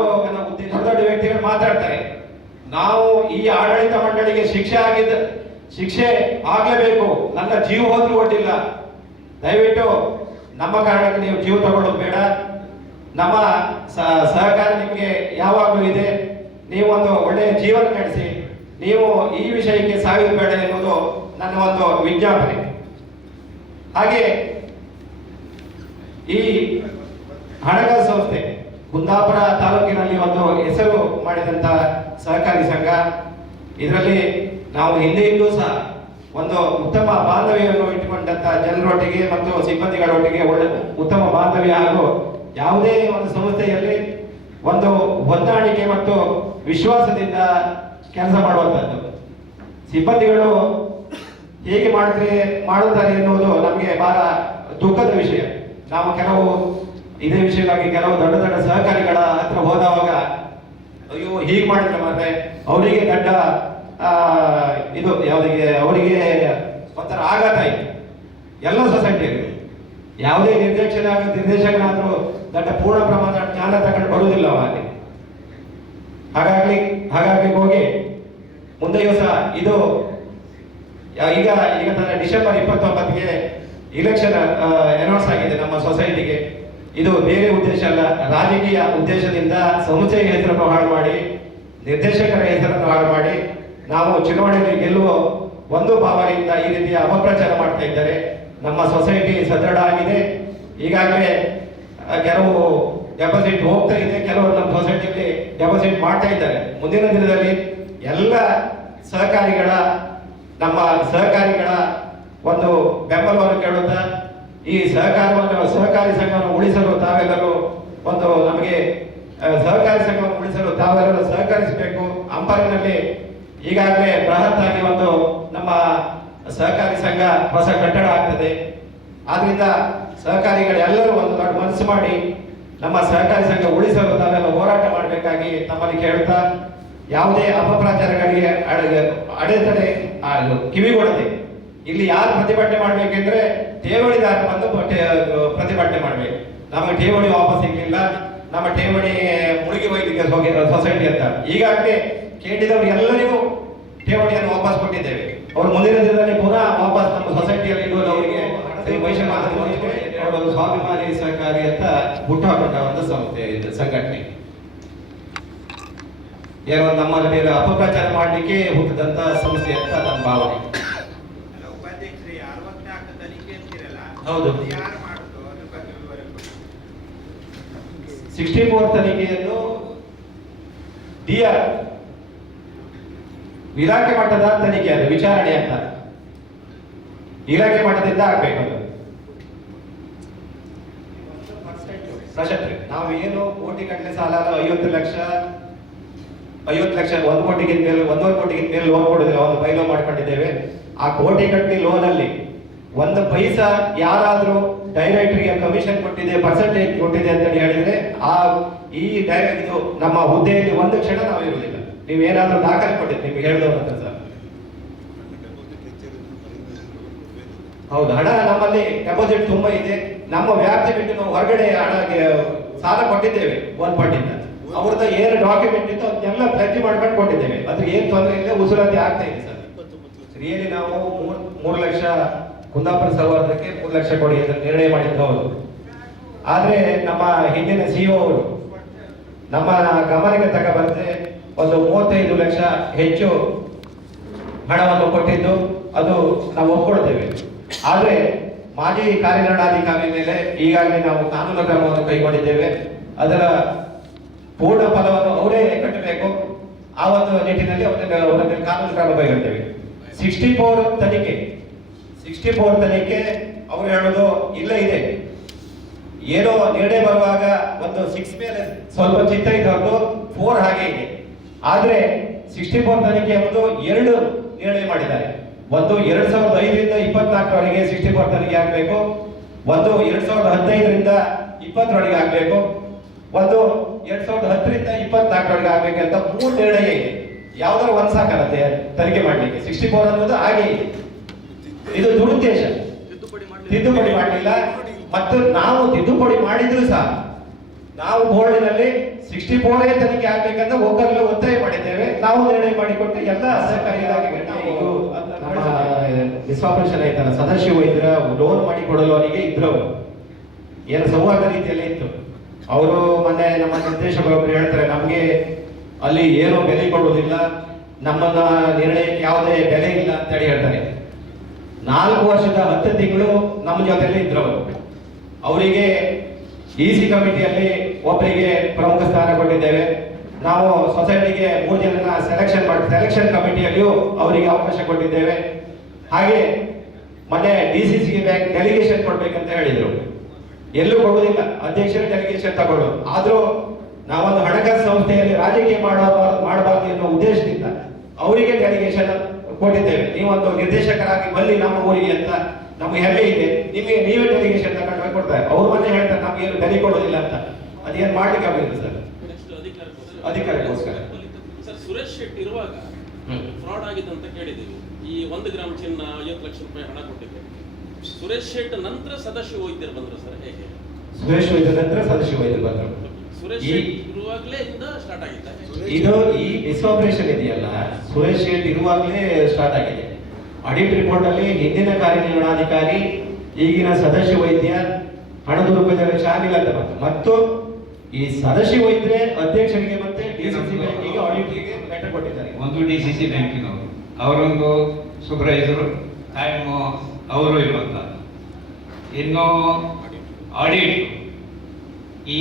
ದೊಡ್ಡ ವ್ಯಕ್ತಿಗಳು ಮಾತಾಡ್ತಾರೆ, ನಾವು ಈ ಆಡಳಿತ ಮಂಡಳಿಗೆ ಶಿಕ್ಷೆ ಆಗಲೇಬೇಕು, ನನ್ನ ಜೀವ ಹೋದ್ರೂ ಒಡ್ಡಿಲ್ಲ, ದಯವಿಟ್ಟು ನಮ್ಮ ಕಾರಣಕ್ಕೆ ನೀವು ಜೀವ ತಗೊಳ್ಳೋದು ಬೇಡ, ನಮ್ಮ ಸಹಕಾರ ನಿಮಗೆ ಯಾವಾಗಲೂ ಇದೆ, ನೀವು ಒಂದು ಒಳ್ಳೆಯ ಜೀವನ ನಡೆಸಿ, ನೀವು ಈ ವಿಷಯಕ್ಕೆ ಸಾವಿರ ಬೇಡ ಎನ್ನುವುದು ನನ್ನ ಒಂದು ವಿಜ್ಞಾಪನೆ. ಹಾಗೆ ಈ ಹಣಕಾಸು ಸಂಸ್ಥೆ ಕುಂದಾಪುರ ತಾಲೂಕಿನಲ್ಲಿ ಒಂದು ಹೆಸರು ಮಾಡಿದಂತ ಸಹಕಾರಿ ಸಂಘ. ಇದರಲ್ಲಿ ನಾವು ಹಿಂದೆಯೂ ಸಹ ಒಂದು ಉತ್ತಮ ಬಾಂಧವ್ಯವನ್ನು ಇಟ್ಟುಕೊಂಡಂತ ಜನರೊಟ್ಟಿಗೆ ಮತ್ತು ಸಿಬ್ಬಂದಿಗಳೊಟ್ಟಿಗೆ ಒಳ್ಳೆ ಉತ್ತಮ ಬಾಂಧವ್ಯ ಹಾಗೂ ಯಾವುದೇ ಒಂದು ಸಂಸ್ಥೆಯಲ್ಲಿ ಒಂದು ಹೊಂದಾಣಿಕೆ ಮತ್ತು ವಿಶ್ವಾಸದಿಂದ ಕೆಲಸ ಮಾಡುವಂಥದ್ದು. ಸಿಬ್ಬಂದಿಗಳು ಹೇಗೆ ಮಾಡುತ್ತಾರೆ ಎನ್ನುವುದು ನಮಗೆ ಬಹಳ ದುಃಖದ ವಿಷಯ. ನಾವು ಇದೇ ವಿಷಯವಾಗಿ ಕೆಲವು ದೊಡ್ಡ ದೊಡ್ಡ ಸಹಕಾರಿಗಳ ಹತ್ರ ಹೋದವಾಗ ಅಯ್ಯೋ ಹೀಗೆ ಮಾಡಿದ್ರೆ ಮಾತ್ರ ಅವರಿಗೆ ದೊಡ್ಡ ಅವರಿಗೆ ಒಂಥರ ಆಘಾತ ಆಯ್ತು. ಎಲ್ಲ ಸೊಸೈಟಿಯಲ್ಲಿ ಯಾವುದೇ ನಿರ್ದೇಶಕನಾದ್ರೂ ದೊಡ್ಡ ಪೂರ್ಣ ಪ್ರಮಾಣದ ಜ್ಞಾನ ತಗೊಂಡು ಬರುವುದಿಲ್ಲ ಅವರಿಗೆ. ಹಾಗಾಗಿ ಹೋಗಿ ಮುಂದೆಯೂ ಸಹ ಇದು ಈಗ ಡಿಸೆಂಬರ್ 29ಗೆ ಇಲೆಕ್ಷನ್ ಅನೌನ್ಸ್ ಆಗಿದೆ ನಮ್ಮ ಸೊಸೈಟಿಗೆ. ಇದು ಬೇರೆ ಉದ್ದೇಶ ಅಲ್ಲ, ರಾಜಕೀಯ ಉದ್ದೇಶದಿಂದ ಸಂಸ್ಥೆಯ ಹೆಸರನ್ನು ಹಾಳು ಮಾಡಿ, ನಿರ್ದೇಶಕರ ಹೆಸರನ್ನು ಹಾಳು ಮಾಡಿ ನಾವು ಚುನಾವಣೆಯಲ್ಲಿ ಗೆಲ್ಲುವ ಒಂದು ಭಾವನೆಯಿಂದ ಈ ರೀತಿಯ ಅಪಪ್ರಚಾರ ಮಾಡ್ತಾ ಇದ್ದಾರೆ. ನಮ್ಮ ಸೊಸೈಟಿ ಸದೃಢ ಆಗಿದೆ. ಈಗಾಗಲೇ ಕೆಲವು ಡೆಪಾಸಿಟ್ ಹೋಗ್ತಾ ಇದೆ, ಕೆಲವರು ನಮ್ಮ ಸೊಸೈಟಿಯಲ್ಲಿ ಡೆಪಾಸಿಟ್ ಮಾಡ್ತಾ ಇದ್ದಾರೆ. ಮುಂದಿನ ದಿನದಲ್ಲಿ ಎಲ್ಲ ನಮ್ಮ ಸಹಕಾರಿಗಳ ಒಂದು ಬೆಂಬಲವನ್ನು ಕೇಳುತ್ತಾ ಈ ಸಹಕಾರಿ ಸಂಘವನ್ನು ಉಳಿಸಲು ತಾವೆಲ್ಲರೂ ಒಂದು ನಮಗೆ ಸಹಕಾರಿ ಸಂಘವನ್ನು ಉಳಿಸಲು ತಾವೆಲ್ಲರೂ ಸಹಕರಿಸಬೇಕು. ಅಂಪಾರಿನಲ್ಲಿ ಈಗಾಗಲೇ ಬೃಹತ್ ಆಗಿ ಒಂದು ನಮ್ಮ ಸಹಕಾರಿ ಸಂಘ ಹೊಸ ಕಟ್ಟಡ ಆಗ್ತದೆ. ಆದ್ರಿಂದ ಸಹಕಾರಿಗಳೆಲ್ಲರೂ ಒಂದು ದೊಡ್ಡ ಮನಸ್ಸು ಮಾಡಿ ನಮ್ಮ ಸಹಕಾರಿ ಸಂಘ ಉಳಿಸಲು ತಾವೆಲ್ಲ ಹೋರಾಟ ಮಾಡಬೇಕಾಗಿ ತಮ್ಮಲ್ಲಿ ಕೇಳ್ತಾ, ಯಾವುದೇ ಅಪಪ್ರಚಾರಗಳಿಗೆ ಅಡೆತಡೆ ಕಿವಿಗೊಡದೆ ಇಲ್ಲಿ ಯಾರು ಪ್ರತಿಭಟನೆ ಮಾಡ್ಬೇಕೆಂದ್ರೆ ಠೇವಣಿದಾರ ಬಂದು ಪ್ರತಿಭಟನೆ ಮಾಡ್ಬೇಕು. ನಮಗೆ ಠೇವಣಿ ವಾಪಸ್ ಸಿಗ್ಲಿಲ್ಲ, ನಮ್ಮ ಠೇವಣಿ ಮುಳುಗಿ ಹೋಯ್ಲಿಕ್ಕೆ ಸೊಸೈಟಿ ಅಂತ ಈಗಾಗಲೇ ಕೇಳಿದವರು ಎಲ್ಲರಿಗೂ ಠೇವಣಿಯನ್ನು ವಾಪಸ್ ಕೊಟ್ಟಿದ್ದೇವೆ. ಅವರು ಮುಂದಿನ ದಿನದಲ್ಲಿ ಪುನಃ ವಾಪಸ್ ನಮ್ಮ ಸೊಸೈಟಿಯಲ್ಲಿ ಇಡುವುದು ಅವರಿಗೆ ಅವರೊಂದು ಸ್ವಾಭಿಮಾನಿ ಸಹಕಾರಿ ಅಂತ ಹುಟ್ಟುಹಾಕೊಂಡ ಒಂದು ಸಂಸ್ಥೆ ಇದು ಸಂಘಟನೆ. ಏನೋ ನಮ್ಮಲ್ಲಿ ಮೇಲೆ ಅಪಪ್ರಚಾರ ಮಾಡಲಿಕ್ಕೆ ಹುಟ್ಟಿದಂತ ಸಂಸ್ಥೆ ಅಂತ ನನ್ನ ಭಾವನೆ. ಹೌದು, 64 ತನಿಖೆಯನ್ನು DR ಇಲಾಖೆ ಮಟ್ಟದ ತನಿಖೆ, ಅದು ವಿಚಾರಣೆ ಅಂತ ಇಲಾಖೆ ಮಟ್ಟದಿಂದ ಆಗ್ಬೇಕು. ಅದು ನಾವು ಏನು ಕೋಟಿ ಗಟ್ಟಲೆ ಸಾಲ 50 ಲಕ್ಷ 1 ಕೋಟಿಗಿಂತ ಮೇಲೆ 1.5 ಕೋಟಿಗಿಂತ ಮೇಲೆ ಲೋನ್ ಕೊಡೋದಿಲ್ಲ, ಒಂದು ಬೈಲೋ ಮಾಡ್ಕೊಂಡಿದ್ದೇವೆ. ಆ ಕೋಟಿ ಗಟ್ಟಲೆ ಲೋನ್ ಅಲ್ಲಿ 1 ಪೈಸಾ ಯಾರಾದ್ರೂ ಡೈರೆಕ್ಟರ್ಗೆ ಕಮಿಷನ್ ಕೊಟ್ಟಿದೆ, ಪರ್ಸೆಂಟೇಜ್ ಕೊಟ್ಟಿದೆ ಅಂತ ಹೇಳಿದ್ರೆ ಇದು ನಮ್ಮ ಹುದ್ದೆಯಲ್ಲಿ 1 ಕ್ಷಣ ನಾವು ಇರುವುದಿಲ್ಲ. ನೀವು ಏನಾದ್ರೂ ದಾಖಲೆ ಕೊಟ್ಟಿದ್ರೆ ನಿಮ್ಗೆ ಹೇಳಿದವರು ಅಂತ ಸರ್. ಹೌದು, ಹಣ ನಮ್ಮಲ್ಲಿ ಡೆಪಾಸಿಟ್ ತುಂಬಾ ಇದೆ. ನಮ್ಮ ವ್ಯಾಪ್ತಿ ಬಿಟ್ಟು ನಾವು ಹೊರಗಡೆ ಹಣಕ್ಕೆ ಸಾಲ ಕೊಟ್ಟಿದ್ದೇವೆ ಗೋಲ್ಪಾಟಿಂದ. ಅವ್ರದ್ದು ಏನು ಡಾಕ್ಯುಮೆಂಟ್ ಇತ್ತು ಅದನ್ನೆಲ್ಲ ಪ್ಲಜ್ ಮಾಡ್ಕೊಂಡು ಕೊಟ್ಟಿದ್ದೇವೆ. ಅದು ಏನು ತೊಂದರೆ ಇಲ್ಲ, ಉಸುರಾತಿ ಆಗ್ತಾ ಇದೆ ಸರ್. ರಿಯಲಿ ನಾವು 3 ಲಕ್ಷ ಕುಂದಾಪುರ ಸೌಹಾರ್ದಕ್ಕೆ 3 ಲಕ್ಷ ಕೊಡಿ ಅಂತ ನಿರ್ಣಯ ಮಾಡಿದ್ದು ಹೌದು. ಆದ್ರೆ ನಮ್ಮ ಹಿಂದಿನ CEO ಅವರು ನಮ್ಮ ಗಮನಕ್ಕೆ ತಗೊಂಡ್ಬಂದ್ರೆ ಒಂದು 35 ಲಕ್ಷ ಹೆಚ್ಚು ಹಣವನ್ನು ಕೊಟ್ಟಿದ್ದು ಅದು ನಾವು ಒಪ್ಕೊಳ್ತೇವೆ. ಆದ್ರೆ ಮಾಜಿ ಕಾರ್ಯನಿರ್ವಹಣಾಧಿಕಾರಿ ಮೇಲೆ ಈಗಾಗಲೇ ನಾವು ಕಾನೂನು ಕ್ರಮವನ್ನು ಕೈಗೊಂಡಿದ್ದೇವೆ. ಅದರ ಪೂರ್ಣ ಫಲವನ್ನು ಅವರೇ ಕಟ್ಟಬೇಕು. ಆ ಒಂದು ನಿಟ್ಟಿನಲ್ಲಿ ಅವರಲ್ಲಿ ಕಾನೂನು ಕ್ರಮ ಕೈಗೊಂಡಿದ್ದೇವೆ. 64 ತನಿಖೆ ಅವರು ಹೇಳೋದು ಇಲ್ಲ ಇದೆ. ಏನೋ ನಿರ್ಣಯ ಬರುವಾಗ ಒಂದು 6 ಮೇಲೆ ಸ್ವಲ್ಪ ಚಿತ್ತ ಇದ್ದವರು 4 ಹಾಗೆ ಇದೆ. ಆದ್ರೆ 64 ತನಿಖೆ ಎಂಬುದು 2 ನಿರ್ಣಯ ಮಾಡಿದ್ದಾರೆ. ಒಂದು 2005ರಿಂದ 24ರವರೆಗೆ 64 ತನಿಖೆ ಆಗಬೇಕು, ಒಂದು 2015ರಿಂದ 20ರವರೆಗೆ ಆಗಬೇಕು, ಒಂದು 2010ರಿಂದ 24ರವರೆಗೆ ಆಗಬೇಕು ಅಂತ 3 ನಿರ್ಣಯ ಇದೆ. ಯಾವ್ದಾದ್ರು ಒಂದು ಸಾಕಾಗತ್ತೆ ತನಿಖೆ ಮಾಡ್ಲಿಕ್ಕೆ. 64 ಅನ್ನೋದು ಹಾಗೆ ಇದೆ. ಇದು ದುರುದ್ದೇಶ, ತಿದ್ದುಪಡಿ ಮಾಡಲಿಲ್ಲ. ಮತ್ತು ನಾವು ತಿದ್ದುಪಡಿ ಮಾಡಿದ್ರು ಸಹ ನಾವು ಬೋರ್ಡಿನಲ್ಲಿ 64 ತನಿಖೆ ಆಗ್ಬೇಕಂತ ಒಕ್ಕಲು ಒತ್ತಾಯ ಮಾಡಿದ್ದೇವೆ. ನಾವು ನಿರ್ಣಯ ಮಾಡಿಕೊಟ್ಟು ಎಲ್ಲ ಸಹಕಾರಿ ಇಲಾಖೆಗೆ ನಿಸ್ವಾಪರೇಷನ್ ಆಯ್ತಲ್ಲ, ಸದಸ್ಯ ವೈದ್ಯರ ಲೋನ್ ಮಾಡಿಕೊಡಲು ಅವರಿಗೆ ಇದ್ರು, ಏನು ಸಂವಾದ ರೀತಿಯಲ್ಲಿ ಇತ್ತು. ಅವರು ಮೊನ್ನೆ ನಮ್ಮ ನಿರ್ದೇಶಕರೊಬ್ಬರು ಹೇಳ್ತಾರೆ, ನಮ್ಗೆ ಅಲ್ಲಿ ಏನೋ ಬೆಲೆ ಕೊಡುವುದಿಲ್ಲ, ನಮ್ಮನ್ನ ನಿರ್ಣಯಕ್ಕೆ ಯಾವುದೇ ಬೆಲೆ ಇಲ್ಲ ಅಂತೇಳಿ ಹೇಳ್ತಾರೆ. 4 ವರ್ಷದ 10 ತಿಂಗಳು ನಮ್ಮ ಜೊತೆಯಲ್ಲಿ ಇದ್ರವರು. ಅವರಿಗೆ EC ಕಮಿಟಿಯಲ್ಲಿ ಒಬ್ಬರಿಗೆ ಪ್ರಮುಖ ಸ್ಥಾನ ಕೊಟ್ಟಿದ್ದೇವೆ. ನಾವು ಸೊಸೈಟಿಗೆ 3 ಜನನ ಸೆಲೆಕ್ಷನ್ ಕಮಿಟಿಯಲ್ಲಿಯೂ ಅವರಿಗೆ ಅವಕಾಶ ಕೊಟ್ಟಿದ್ದೇವೆ. ಹಾಗೆ ಮೊನ್ನೆ DCCಗೆ ಡೆಲಿಗೇಷನ್ ಕೊಡ್ಬೇಕಂತ ಹೇಳಿದ್ರು, ಎಲ್ಲೂ ಕೊಡುವುದಿಲ್ಲ, ಅಧ್ಯಕ್ಷರು ಡೆಲಿಗೇಷನ್ ತಗೊಳ್ಳೋದು. ಆದ್ರೂ ನಾವೊಂದು ಹಣಕಾಸು ಸಂಸ್ಥೆಯಲ್ಲಿ ರಾಜಕೀಯ ಮಾಡಬಾರದು ಎನ್ನುವ ಉದ್ದೇಶದಿಂದ ಅವರಿಗೆ ಡೆಲಿಗೇಷನ್ ಕೊಟ್ಟಿದ್ದೇವೆ. ನೀವೊಂದು ನಿರ್ದೇಶಕರಾಗಿ ಬನ್ನಿ ನಮ್ಮ ಊರಿಗೆ ಅಂತ ನಮ್ಗೆ ಹೆಮ್ಮೆ ಇದೆ, ನಿಮಗೆ ನೀವೇ ಡೆಲಿಗೇಷನ್ ತಗೊಂಡು ಕೊಡ್ತಾರೆ. ಅವ್ರ ಮನೆ ಹೇಳ್ತಾರೆ ನಮ್ಗೇನು ಬೆಲೆ ಕೊಡೋದಿಲ್ಲ ಅಂತ. ಅದೇನು ಮಾಡ್ಲಿಕ್ಕೆ ಆಗೋದಿಲ್ಲ ಸರ್, ಅಧಿಕಾರಕ್ಕೋಸ್ಕರ. ಸರ್, ಸುರೇಶ್ ಶೆಟ್ಟಿ ಇರುವಾಗ ಫ್ರಾಡ್ ಆಗಿದೆ ಅಂತ ಕೇಳಿದ್ದೀವಿ. ಈ 1 ಗ್ರಾಮ್ ಚಿನ್ನ 50 ಲಕ್ಷ ರೂಪಾಯಿ ಹಣ ಕೊಟ್ಟಿದೆ. ಸುರೇಶ್ ಶೆಟ್ಟಿ ನಂತರ ಸದಸ್ಯ ವೈದ್ಯರು ಬಂದ್ರು ಸರ್, ಹೇಗೆ? ಸುರೇಶ್ ವೈದ್ಯರ ನಂತರ ಸದಸ್ಯ ವೈದ್ಯರು ಬಂದರು. ಸುರೇಶ್ ಶೆಟ್ಟಿ ಇರುವಾಗಲೇ ಇಂದ ಸ್ಟಾರ್ಟ್ ಆಗಿದೆ ಇದು. ಈ ಡಿಸ್ಆಪರೇಷನ್ ಇದೆಯಲ್ಲ, ಸುರೇಶ್ ಶೆಟ್ಟಿ ಇರುವಾಗಲೇ ಸ್ಟಾರ್ಟ್ ಆಗಿದೆ. ಆಡಿಟ್ ರಿಪೋರ್ಟ್ ಅಲ್ಲಿ ಹಿಂದಿನ ಕಾರ್ಯನಿರ್ವಹಣಾಧಿಕಾರಿ, ಈಗಿನ ಸದಸ್ಯ ವೈದ್ಯ ಹಣ ದುರುಪಯೋಗ ಶಾಮಿಲ್ ಅಂತ ಬಂತು. ಮತ್ತು ಈ ಸದಸ್ಯ ವೈದ್ಯರೇ ಅಧ್ಯಕ್ಷರಿಗೆ ಮತ್ತೆ DCC ಬ್ಯಾಂಕಿಗೆ ಆಡಿಟ್ಗೆ ಲೆಟರ್ ಕೊಟ್ಟಿದ್ದಾರೆ. ಒಂದು DCC ಬ್ಯಾಂಕಿನವರು, ಅವರೊಂದು ಸೂಪರ್ವೈಸರು ಅವರು ಇರುವಂತ. ಇನ್ನು ಆಡಿಟ್ ಈ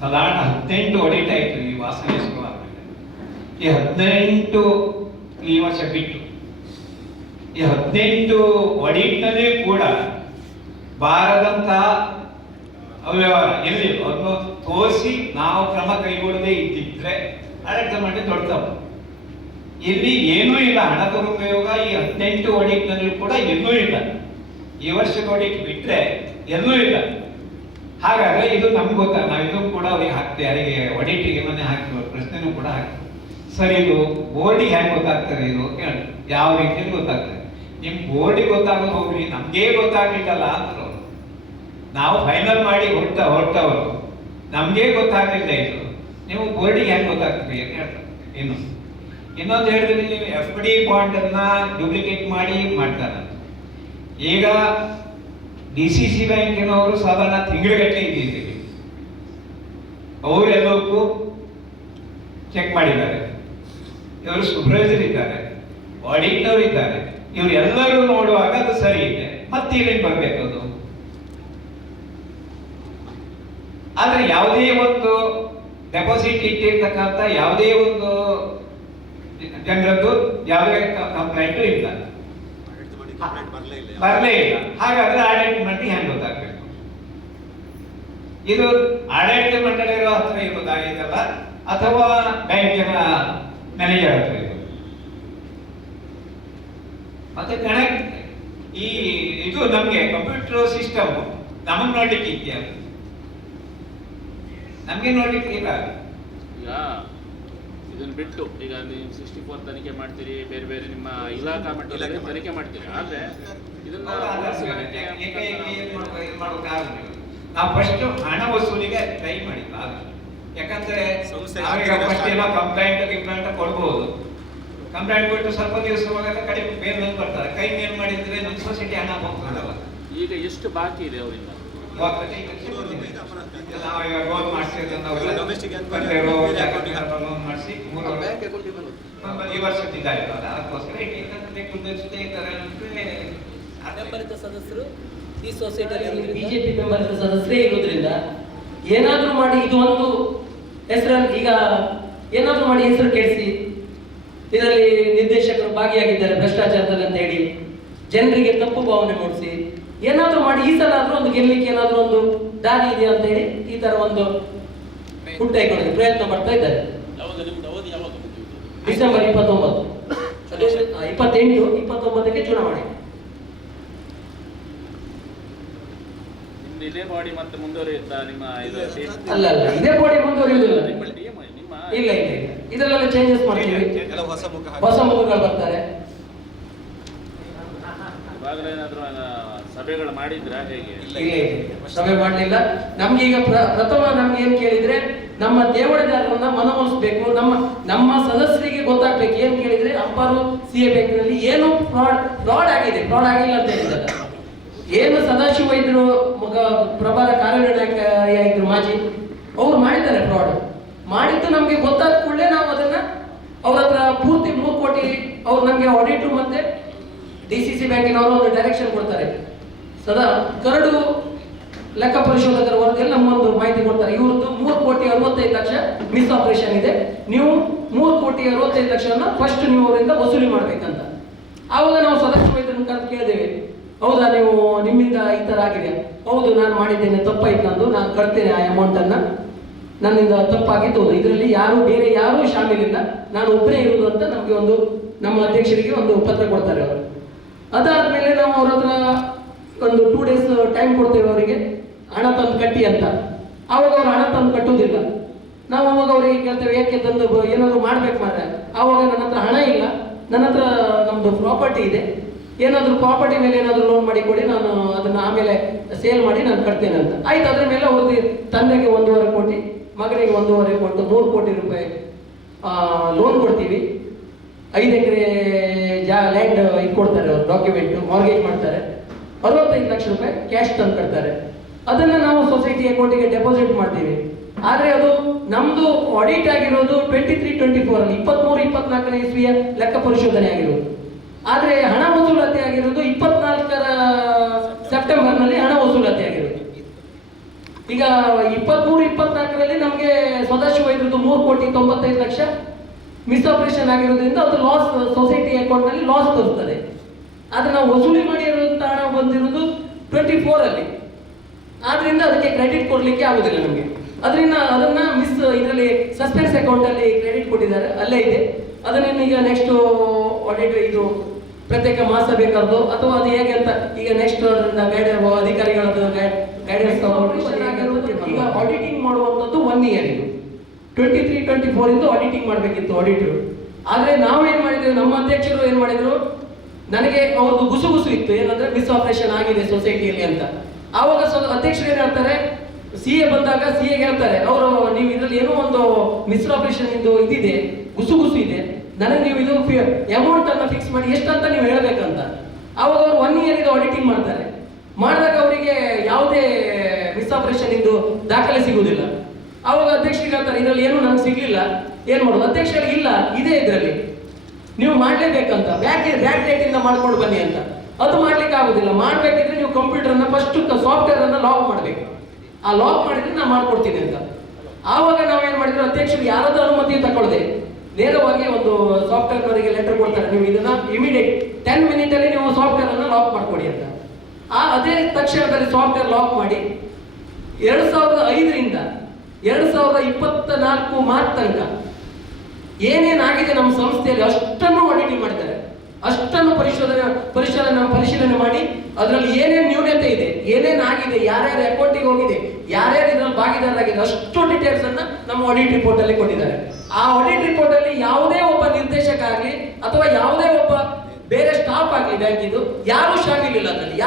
ಸಾಧಾರಣ 18 ಆಡಿಟ್ ಆಯಿತು ಈ ವಾಸನೆ ಈ 18 ಈ ವರ್ಷ ಬಿಟ್ಟು. ಈ 18 ಆಡಿಟ್ನಲ್ಲಿ ಕೂಡ ಬಾರದಂತಹ ಅವ್ಯವಹಾರ ಎಲ್ಲಿ ತೋರಿಸಿ ನಾವು ಕ್ರಮ ಕೈಗೊಳ್ಳದೆ ಇದ್ದಿದ್ರೆ ಆಡಳಿತ ಮಂಡಳಿ ದೊಡ್ಡ ತಪ್ಪು. ಇಲ್ಲಿ ಏನೂ ಇಲ್ಲ, ಹಣ ದುರುಪಯೋಗ ಈ 18 ಆಡಿಟ್ನಲ್ಲಿ ಕೂಡ ಎಲ್ಲೂ ಇಲ್ಲ. ಈ ವರ್ಷದ ಆಡಿಟ್ ಬಿಟ್ರೆ ಎಲ್ಲೂ ಇಲ್ಲ. ಹಾಗಾದ್ರೆ ಇದು ನಮ್ಗೆ ಗೊತ್ತಾ, ನಾವು ಇದು ಕೂಡ ಅವ್ರಿಗೆ ಹಾಕ್ತೀವಿ, ಯಾರಿಗೆ ಆಡಿಟಿಗೆ ಮನೆ ಹಾಕ್ತೀವಿ, ಪ್ರಶ್ನೆನೂ ಕೂಡ ಹಾಕ್ತೀವಿ. ಸರ್ ಇದು ಬೋರ್ಡಿಗೆ ಹೆಂಗೆ ಗೊತ್ತಾಗ್ತದೆ ಇದು ಕೇಳಿ, ಯಾವ ರೀತಿಯಲ್ಲಿ ಗೊತ್ತಾಗ್ತದೆ? ನಿಮ್ ಬೋರ್ಡಿಗೆ ಗೊತ್ತಾಗೋದು ಹೋಗ್ರಿ, ನಮ್ಗೇ ಗೊತ್ತಾಗ್ಲಿಕ್ಕಲ್ಲ ಅಂದ್ರು. ನಾವು ಫೈನಲ್ ಮಾಡಿ ಹೊರಟವರು ನಮ್ಗೆ ಗೊತ್ತಾಗ್ಲಿಲ್ಲ ಇದು, ನೀವು ಬೋರ್ಡಿಗೆ ಹೆಂಗೆ ಗೊತ್ತಾಗ್ತದೆ ಅಂತ ಹೇಳ್ತಾರೆ. ಇನ್ನೊಂದು ಹೇಳಿದ್ರೆ ನೀವು FD ಬಾಂಡ್ ಅನ್ನ ಡೂಪ್ಲಿಕೇಟ್ ಮಾಡಿ ಮಾಡ್ತಾರೆ. ಈಗ DCC ಬ್ಯಾಂಕಿನವರು ಸಾಧಾರಣ ತಿಂಗಳಿಗಟ್ಟಲೆ ಇದ್ದೀವಿ, ಅವರೆಲ್ಲಕ್ಕೂ ಚೆಕ್ ಮಾಡಿದ್ದಾರೆ. ಇವರು ಸೂಪರ್ವೈಸರ್ ಇದ್ದಾರೆ, ಆಡಿಟ್ನವರು ಇದ್ದಾರೆ, ಇವರು ಎಲ್ಲರೂ ನೋಡುವಾಗ ಅದು ಸರಿ ಇದೆ, ಮತ್ತೆ ಇಲ್ಲಿಂದ ಬರ್ಬೇಕು ಅದು. ಆದ್ರೆ ಯಾವುದೇ ಒಂದು ಡೆಪಾಸಿಟ್ ಇಟ್ಟಿರ್ತಕ್ಕಂಥ ಯಾವುದೇ ಒಂದು ಜನರದ್ದು ಯಾವುದೇ ಕಂಪ್ಲೇಂಟ್ ಇಲ್ಲ, ಬರಲೇ ಇಲ್ಲ. ಹಾಗಾದ್ರೆ ಆಡಳಿತ ಮಂಡಳಿ ಹೆಂಗ್ ಗೊತ್ತಾಗ್ಬೇಕು? ಇದು ಆಡಳಿತ ಮಂಡಳಿಗಳ ಹತ್ರ ಇರೋದಾಗಿದ್ದಲ್ಲ, ಅಥವಾ ಬ್ಯಾಂಕಿನ ಮ್ಯಾನೇಜರ್ ಹತ್ರ ಇರೋದು. ಮತ್ತೆ ಇದು ನಮ್ಗೆ ಕಂಪ್ಯೂಟರ್ ಸಿಸ್ಟಮ್ ನಮಗ್ ನೋಡ್ಲಿಕ್ಕೆ ಇದೆಯಾ? ನಮ್ಗೆ ನೋಡ್ಲಿಕ್ಕೆ ಇಲ್ಲ. ಈಗ ಇದನ್ನ ಬಿಟ್ಟು ಈಗ ನೀವು 64 ತನಿಖೆ ಮಾಡ್ತೀರಿ, ಬೇರೆ ಬೇರೆ ನಿಮ್ಮ ಇಲಾಖಾ ಮಟ್ಟದಲ್ಲಿ ತನಿಖೆ ಮಾಡ್ತೀರಿ. ಆದ್ರೆ ಇದನ್ನ ನಾವು ಫಸ್ಟ್ ಹಣ ವಸೂಲಿಗೆ ಟ್ರೈ ಮಾಡಿಲ್ಲ. ಯಾಕಂದ್ರೆ ಕಂಪ್ಲೇಂಟ್ ಕೊಡ್ಬೋದು, ಕಂಪ್ಲೇಂಟ್ ಕೊಟ್ಟು ಸ್ವಲ್ಪ ದಿವಸ ಕಡಿಮೆ ಬೇರೆ ಬರ್ತಾರೆ, ಕೈ ಮೇಲ್ ಮಾಡಿದ್ರೆ ನಮ್ಮ ಸೊಸೈಟಿ ಹಣ ಹೋಗ್ತದಲ್ಲ. ಈಗ ಎಷ್ಟು ಬಾಕಿ ಇದೆ ಅವರಿಂದ? ಈ ವರ್ಷದಿದ್ದಾರೆ ಬೆಂಬಲಿತ ಸದಸ್ಯರು ಈ ಸೊಸೈಟಿಯಲ್ಲಿ ಬಿಜೆಪಿ ಬೆಂಬಲಿತ ಸದಸ್ಯರೇ ಇರೋದ್ರಿಂದ ಏನಾದ್ರೂ ಮಾಡಿ ಇದು ಒಂದು ಹೆಸರನ್ನು ಈಗ ಏನಾದ್ರೂ ಮಾಡಿ ಹೆಸರು ಕೆಡಿಸಿ ಇದರಲ್ಲಿ ನಿರ್ದೇಶಕರು ಭಾಗಿಯಾಗಿದ್ದಾರೆ ಭ್ರಷ್ಟಾಚಾರದಲ್ಲಿ ಅಂತ ಹೇಳಿ ಜನರಿಗೆ ತಪ್ಪು ಭಾವನೆ ಮೂಡಿಸಿ ಏನಾದ್ರೂ ಮಾಡಿ ಈ ಸಲ ಆದ್ರೂ ಒಂದು ಗೆಲ್ಲಲಿಕ್ಕೆ ಏನಾದ್ರೂ ಒಂದು ದಾರಿ ಇದೆ ಅಂತ ಹೇಳಿ ಈ ತರ ಒಂದು ಹುಟ್ಟಾಕೊಳ್ಳಿ ಪ್ರಯತ್ನ ಮಾಡ್ತಾ ಇದ್ದಾರೆ. ಯಾವಾಗ ನಿಮ್ದು ಅವಧಿ ಯಾವಾಗ ಮುಗಿಯುವುದು? ಡಿಸೆಂಬರ್ 29, 28, 29ಕ್ಕೆ ಚುನಾವಣೆ. ನಿಮ್ದು ಇದೇ ಬಾಡಿ ಮತ್ತೆ ಮುಂದುವರಿಯುತ್ತಾ ನಿಮ್ಮ ಇದು? ಅಲ್ಲ ಇದೇ ಬಾಡಿ ಮುಂದುವರಿಯುವುದಿಲ್ಲ. ನಿಮ್ಮ ಇಲ್ಲ ಇದರಲ್ಲೆಲ್ಲ ಚೇಂಜಸ್ ಮಾಡ್ತೀವಿ, ಹೊಸ ಮುಖಗಳು ಬರ್ತಾರೆ. ಇವಾಗಲೇ ಏನಾದ್ರು ಸಭೆಗಳು ಮಾಡಿದ್ರ ಹೇಗೆ? ಸಭೆ ಮಾಡಲಿಲ್ಲ. ನಮ್ಗೆ ಈಗ ಪ್ರಥಮ ನಮ್ಗೆ ಏನ್ ಕೇಳಿದ್ರೆ ನಮ್ಮ ದೇವಳದಾರರನ್ನ ಮನವೊಲಿಸಬೇಕು, ನಮ್ಮ ಸದಸ್ಯರಿಗೆ ಗೊತ್ತಾಗ್ಬೇಕು. ಏನ್ ಕೇಳಿದ್ರೆ ಅಂಪಾರು CA ಬ್ಯಾಂಕಿನಲ್ಲಿ ಏನು ಫ್ರಾಡ್ ಆಗಿದೆ, ಫ್ರಾಡ್ ಆಗಿಲ್ಲ ಅಂತ ಹೇಳಿದ್ದಾರೆ. ಏನು ಸದಾಶಿವ ಇದ್ರು ಪ್ರಭಾರ ಕಾರ್ಯನಿರ್ವಾಹಕ ಇದ್ರು ಮಾಜಿ, ಅವ್ರು ಮಾಡಿದ್ದಾರೆ ಫ್ರಾಡ್. ಮಾಡಿದ್ದು ನಮ್ಗೆ ಗೊತ್ತಾದ ಕೂಡಲೇ ನಾವು ಅದನ್ನ ಅವ್ರ ಹತ್ರ ಪೂರ್ತಿ 3 ಕೋಟಿ ಅವ್ರು ನಮ್ಗೆ ಆಡಿಟರ್ ಮತ್ತೆ DCC ಬ್ಯಾಂಕಿನವರು ಒಂದು ಡೈರೆಕ್ಷನ್ ಕೊಡ್ತಾರೆ. ಸದಾ ಕರಡು ಲೆಕ್ಕ ಪರಿಶೋಧಕರ ವರದಿಯಲ್ಲಿ ನಮ್ಮೊಂದು ಮಾಹಿತಿ ಕೊಡ್ತಾರೆ. ಇವ್ರದ್ದು 3,65,00,000 ಮಿಸ್ ಆಪರೇಷನ್ ಇದೆ, ನೀವು 3,65,00,000 ಫಸ್ಟ್ ನೀವು ಅವರಿಂದ ವಸೂಲಿ ಮಾಡ್ಬೇಕಂತ. ಆವಾಗ ನಾವು ಸದಸ್ಯ ವೈದ್ಯರನ್ನು ಕರೆದು ಕೇಳಿದ್ದೇವೆ, ಹೌದಾ ನೀವು ನಿಮ್ಮಿಂದ ಈ ತರ ಆಗಿದೆ? ಹೌದು ನಾನು ಮಾಡಿದ್ದೇನೆ, ತಪ್ಪಾಯ್ತು ನಂದು, ನಾನು ಕಟ್ತೇನೆ ಆ ಅಮೌಂಟ್ ಅನ್ನ, ನನ್ನಿಂದ ತಪ್ಪಾಗಿದ್ದು. ಇದರಲ್ಲಿ ಬೇರೆ ಯಾರೂ ಶಾಮೀಲಿಲ್ಲ, ನಾನು ಒಬ್ಬರೇ ಇರುವುದು ಅಂತ ನಮಗೆ ಒಂದು ನಮ್ಮ ಅಧ್ಯಕ್ಷರಿಗೆ ಒಂದು ಪತ್ರ ಕೊಡ್ತಾರೆ ಅವರು. ಅದಾದ್ಮೇಲೆ ನಾವು ಅವ್ರ ಹತ್ರ ಒಂದು 2 days ಟೈಮ್ ಕೊಡ್ತೇವೆ ಅವರಿಗೆ, ಹಣ ತಂದು ಕಟ್ಟಿ ಅಂತ. ಆವಾಗ ಅವ್ರು ಹಣ ತಂದು ಕಟ್ಟುವುದಿಲ್ಲ. ನಾವು ಅವಾಗ ಅವರಿಗೆ ಕೇಳ್ತೇವೆ, ಯಾಕೆ ತಂದು ಏನಾದ್ರು ಮಾಡ್ಬೇಕು ಮಾರ್ರೆ? ಆವಾಗ ನನ್ನ ಹತ್ರ ಹಣ ಇಲ್ಲ, ನನ್ನ ಹತ್ರ ನಮ್ದು ಪ್ರಾಪರ್ಟಿ ಇದೆ, ಏನಾದ್ರು ಪ್ರಾಪರ್ಟಿ ಮೇಲೆ ಏನಾದ್ರು ಲೋನ್ ಮಾಡಿ ಕೊಡಿ, ನಾನು ಅದನ್ನ ಆಮೇಲೆ ಸೇಲ್ ಮಾಡಿ ನಾನು ಕಟ್ತೇನೆ ಅಂತ. ಆಯ್ತು, ಅದ್ರ ಮೇಲೆ ಅವ್ರದ್ದು ತಂದೆಗೆ 1.5 ಕೋಟಿ, ಮಗನಿಗೆ 1.5 ಕೋಟಿ, 3 ಕೋಟಿ ರೂಪಾಯಿ ಲೋನ್ ಕೊಡ್ತೀವಿ. 5 ಎಕರೆ ಲ್ಯಾಂಡ್ ಇದು ಕೊಡ್ತಾರೆ, ಡಾಕ್ಯುಮೆಂಟ್ ಮಾರ್ಗೇಜ್ ಮಾಡ್ತಾರೆ. 65 ಲಕ್ಷ ರೂಪಾಯಿ ಕ್ಯಾಶ್ ತಂದು ಕಟ್ತಾರೆ. ಅದನ್ನ ನಾವು ಸೊಸೈಟಿ ಅಕೌಂಟಿಗೆ ಡೆಪಾಸಿಟ್ ಮಾಡ್ತೀವಿ. ಆದ್ರೆ ಅದು ನಮ್ದು ಆಡಿಟ್ ಆಗಿರೋದು 23-24 ಅಲ್ಲಿ 23-24ನೇ ಇಸ್ವಿಯ ಲೆಕ್ಕ ಪರಿಶೋಧನೆ ಆಗಿರೋದು. ಆದ್ರೆ ಹಣ ವಸೂಲಾತಿ ಆಗಿರೋದು 24ರ ಸೆಪ್ಟೆಂಬರ್ನಲ್ಲಿ ಹಣ ವಸೂಲಾತಿ ಆಗಿರೋದು. ಈಗ 23-24ರಲ್ಲಿ ನಮಗೆ ಸದಾಶಿವ ಇದ್ರದ್ದು 3,95,00,000 ಮಿಸ್ ಆಪರೇಷನ್ ಆಗಿರೋದ್ರಿಂದ ಅದು ಲಾಸ್, ಸೊಸೈಟಿ ಅಕೌಂಟ್ ನಲ್ಲಿ ಲಾಸ್ ತೋರಿಸ್ತದೆ. ಆದ್ರೆ ನಾವು ವಸೂಲಿ ಮಾಡಿರುವಂತ ಹಣ ಬಂದಿರೋದು 24 ಅಲ್ಲಿ, ಆದ್ರಿಂದ ಅದಕ್ಕೆ ಕ್ರೆಡಿಟ್ ಕೊಡ್ಲಿಕ್ಕೆ ಆಗುದಿಲ್ಲ ನಮಗೆ. ಅದನ್ನ ಮಿಸ್ ಇದರಲ್ಲಿ ಸಸ್ಪೆನ್ಸ್ ಅಕೌಂಟ್ ಅಲ್ಲಿ ಕ್ರೆಡಿಟ್ ಕೊಟ್ಟಿದ್ದಾರೆ, ಅಲ್ಲೇ ಇದೆ. ಅದನ್ನ ಈಗ ನೆಕ್ಸ್ಟ್ ಆಡಿಟ್ ಇದು ಪ್ರತ್ಯೇಕ ಮಾಸ ಬೇಕಾದ್ದು ಅಥವಾ ಅದು ಹೇಗೆ ಅಂತ ಈಗ ನೆಕ್ಸ್ಟ್ ಅಧಿಕಾರಿಗಳದ್ದು ಗೈಡೆನ್ಸ್ ತಗೊಂಡು ಈಗ ಆಡಿಟಿಂಗ್ ಮಾಡುವಂಥದ್ದು 1 ಇಯರ್ ಇದು 23-24 ಇಂದ ಆಡಿಟಿಂಗ್ ಮಾಡಬೇಕಿತ್ತು ಆಡಿಟರ್. ಆದ್ರೆ ನಾವೇನ್ ಮಾಡಿದ್ವಿ, ನಮ್ಮ ಅಧ್ಯಕ್ಷರು ಏನ್ ಮಾಡಿದ್ರು, ನನಗೆ ಅವ್ರದ್ದು ಗುಸು ಇತ್ತು ಏನಂದ್ರೆ ಮಿಸ್ ಆಪರೇಷನ್ ಆಗಿದೆ ಸೊಸೈಟಿಯಲ್ಲಿ ಅಂತ. ಆವಾಗ ಅಧ್ಯಕ್ಷರು ಏನ್ ಹೇಳ್ತಾರೆ, CA ಬಂದಾಗ CA ಹೇಳ್ತಾರೆ, ಅವರು ನೀವು ಇದ್ರಲ್ಲಿ ಏನೋ ಒಂದು ಮಿಸ್ ಆಪರೇಷನ್ ಇದಿದೆ, ಗುಸು ಇದೆ, ನನಗೆ ನೀವು ಇದು ಅಮೌಂಟ್ ಅನ್ನ ಫಿಕ್ಸ್ ಮಾಡಿ ಎಷ್ಟಂತ ನೀವು ಹೇಳ್ಬೇಕಂತ. ಆವಾಗ ಅವರು 1 ಇಯರ್ ಇದು ಆಡಿಟಿಂಗ್ ಮಾಡ್ತಾರೆ. ಮಾಡಿದಾಗ ಅವರಿಗೆ ಯಾವುದೇ ಮಿಸ್ ಆಪರೇಷನ್ ದಾಖಲೆ ಸಿಗುವುದಿಲ್ಲ. ಆವಾಗ ಅಧ್ಯಕ್ಷರಿಗೆ ಹೇಳ್ತಾರೆ, ಇದರಲ್ಲಿ ಏನು ನನಗೆ ಸಿಗ್ಲಿಲ್ಲ, ಏನ್ ಮಾಡೋದು? ಅಧ್ಯಕ್ಷರಿಗೆ ಇಲ್ಲ, ಇದೆ ಇದರಲ್ಲಿ, ನೀವು ಮಾಡ್ಲೇಬೇಕಂತ, ಬ್ಯಾಕ್ ಡೇಟ್ ಇಂದ ಮಾಡ್ಕೊಂಡು ಬನ್ನಿ ಅಂತ. ಅದು ಮಾಡ್ಲಿಕ್ಕೆ ಆಗುದಿಲ್ಲ. ಮಾಡ್ಬೇಕಿದ್ರೆ ನೀವು ಕಂಪ್ಯೂಟರ್ ಅನ್ನ ಫಸ್ಟ್ ಸಾಫ್ಟ್ವೇರ್ ಅನ್ನ ಲಾಕ್ ಮಾಡ್ಬೇಕು. ಆ ಲಾಕ್ ಮಾಡಿದ್ರೆ ನಾನು ಮಾಡ್ಕೊಡ್ತೀನಿ ಅಂತ. ಆವಾಗ ನಾವೇನ್ ಮಾಡಿದ್ರು, ಅಧ್ಯಕ್ಷರು ಯಾರಾದ್ರೂ ಅನುಮತಿ ತಗೊಳ್ಳದೆ ನೇರವಾಗಿ ಒಂದು ಸಾಫ್ಟ್ವೇರ್ ಅವರಿಗೆ ಲೆಟರ್ ಕೊಡ್ತಾರೆ, ನೀವು ಇದನ್ನ ಇಮಿಡಿಯೇಟ್ 10 ಮಿನಿಟ್ ಅಲ್ಲಿ ನೀವು ಸಾಫ್ಟ್ವೇರ್ ಅನ್ನ ಲಾಕ್ ಮಾಡ್ಕೊಡಿ ಅಂತ. ಅದೇ ತಕ್ಷಣದಲ್ಲಿ ಸಾಫ್ಟ್ವೇರ್ ಲಾಕ್ ಮಾಡಿ 2005ರಿಂದ 2024 ಮಾರ್ಚ್ ತನಕ ಏನೇನಾಗಿದೆ ನಮ್ಮ ಸಂಸ್ಥೆಯಲ್ಲಿ ಅಷ್ಟನ್ನು ಆಡಿಟಿಂಗ್ ಮಾಡಿದ್ದಾರೆ. ಅಷ್ಟನ್ನು ಪರಿಶೀಲನೆ ಮಾಡಿ ಅದರಲ್ಲಿ ಏನೇನು ನ್ಯೂನತೆ ಇದೆ, ಏನೇನಾಗಿದೆ, ಯಾರ್ಯಾರ ಅಕೌಂಟಿಗೆ ಹೋಗಿದೆ, ಯಾರ್ಯಾರು ಇದರಲ್ಲಿ ಭಾಗಿದಾರರಾಗಿದೆ, ಅಷ್ಟು ಡೀಟೇಲ್ಸ್ ಅನ್ನ ನಮ್ಮ ಆಡಿಟ್ ರಿಪೋರ್ಟ್ ಅಲ್ಲಿ ಕೊಟ್ಟಿದ್ದಾರೆ. ಆ ಆಡಿಟ್ ರಿಪೋರ್ಟ್ ಅಲ್ಲಿ ಯಾವುದೇ ಒಬ್ಬ ನಿರ್ದೇಶಕ ಆಗಲಿ ಅಥವಾ ಯಾವುದೇ ಒಬ್ಬ ಬೇರೆ ಸ್ಟಾಫ್ ಆಗಲಿ ಬ್ಯಾಂಕಿದು ಯಾರು ಶಾಮಿಲಿಲ್ಲ, ಅದರಲ್ಲಿ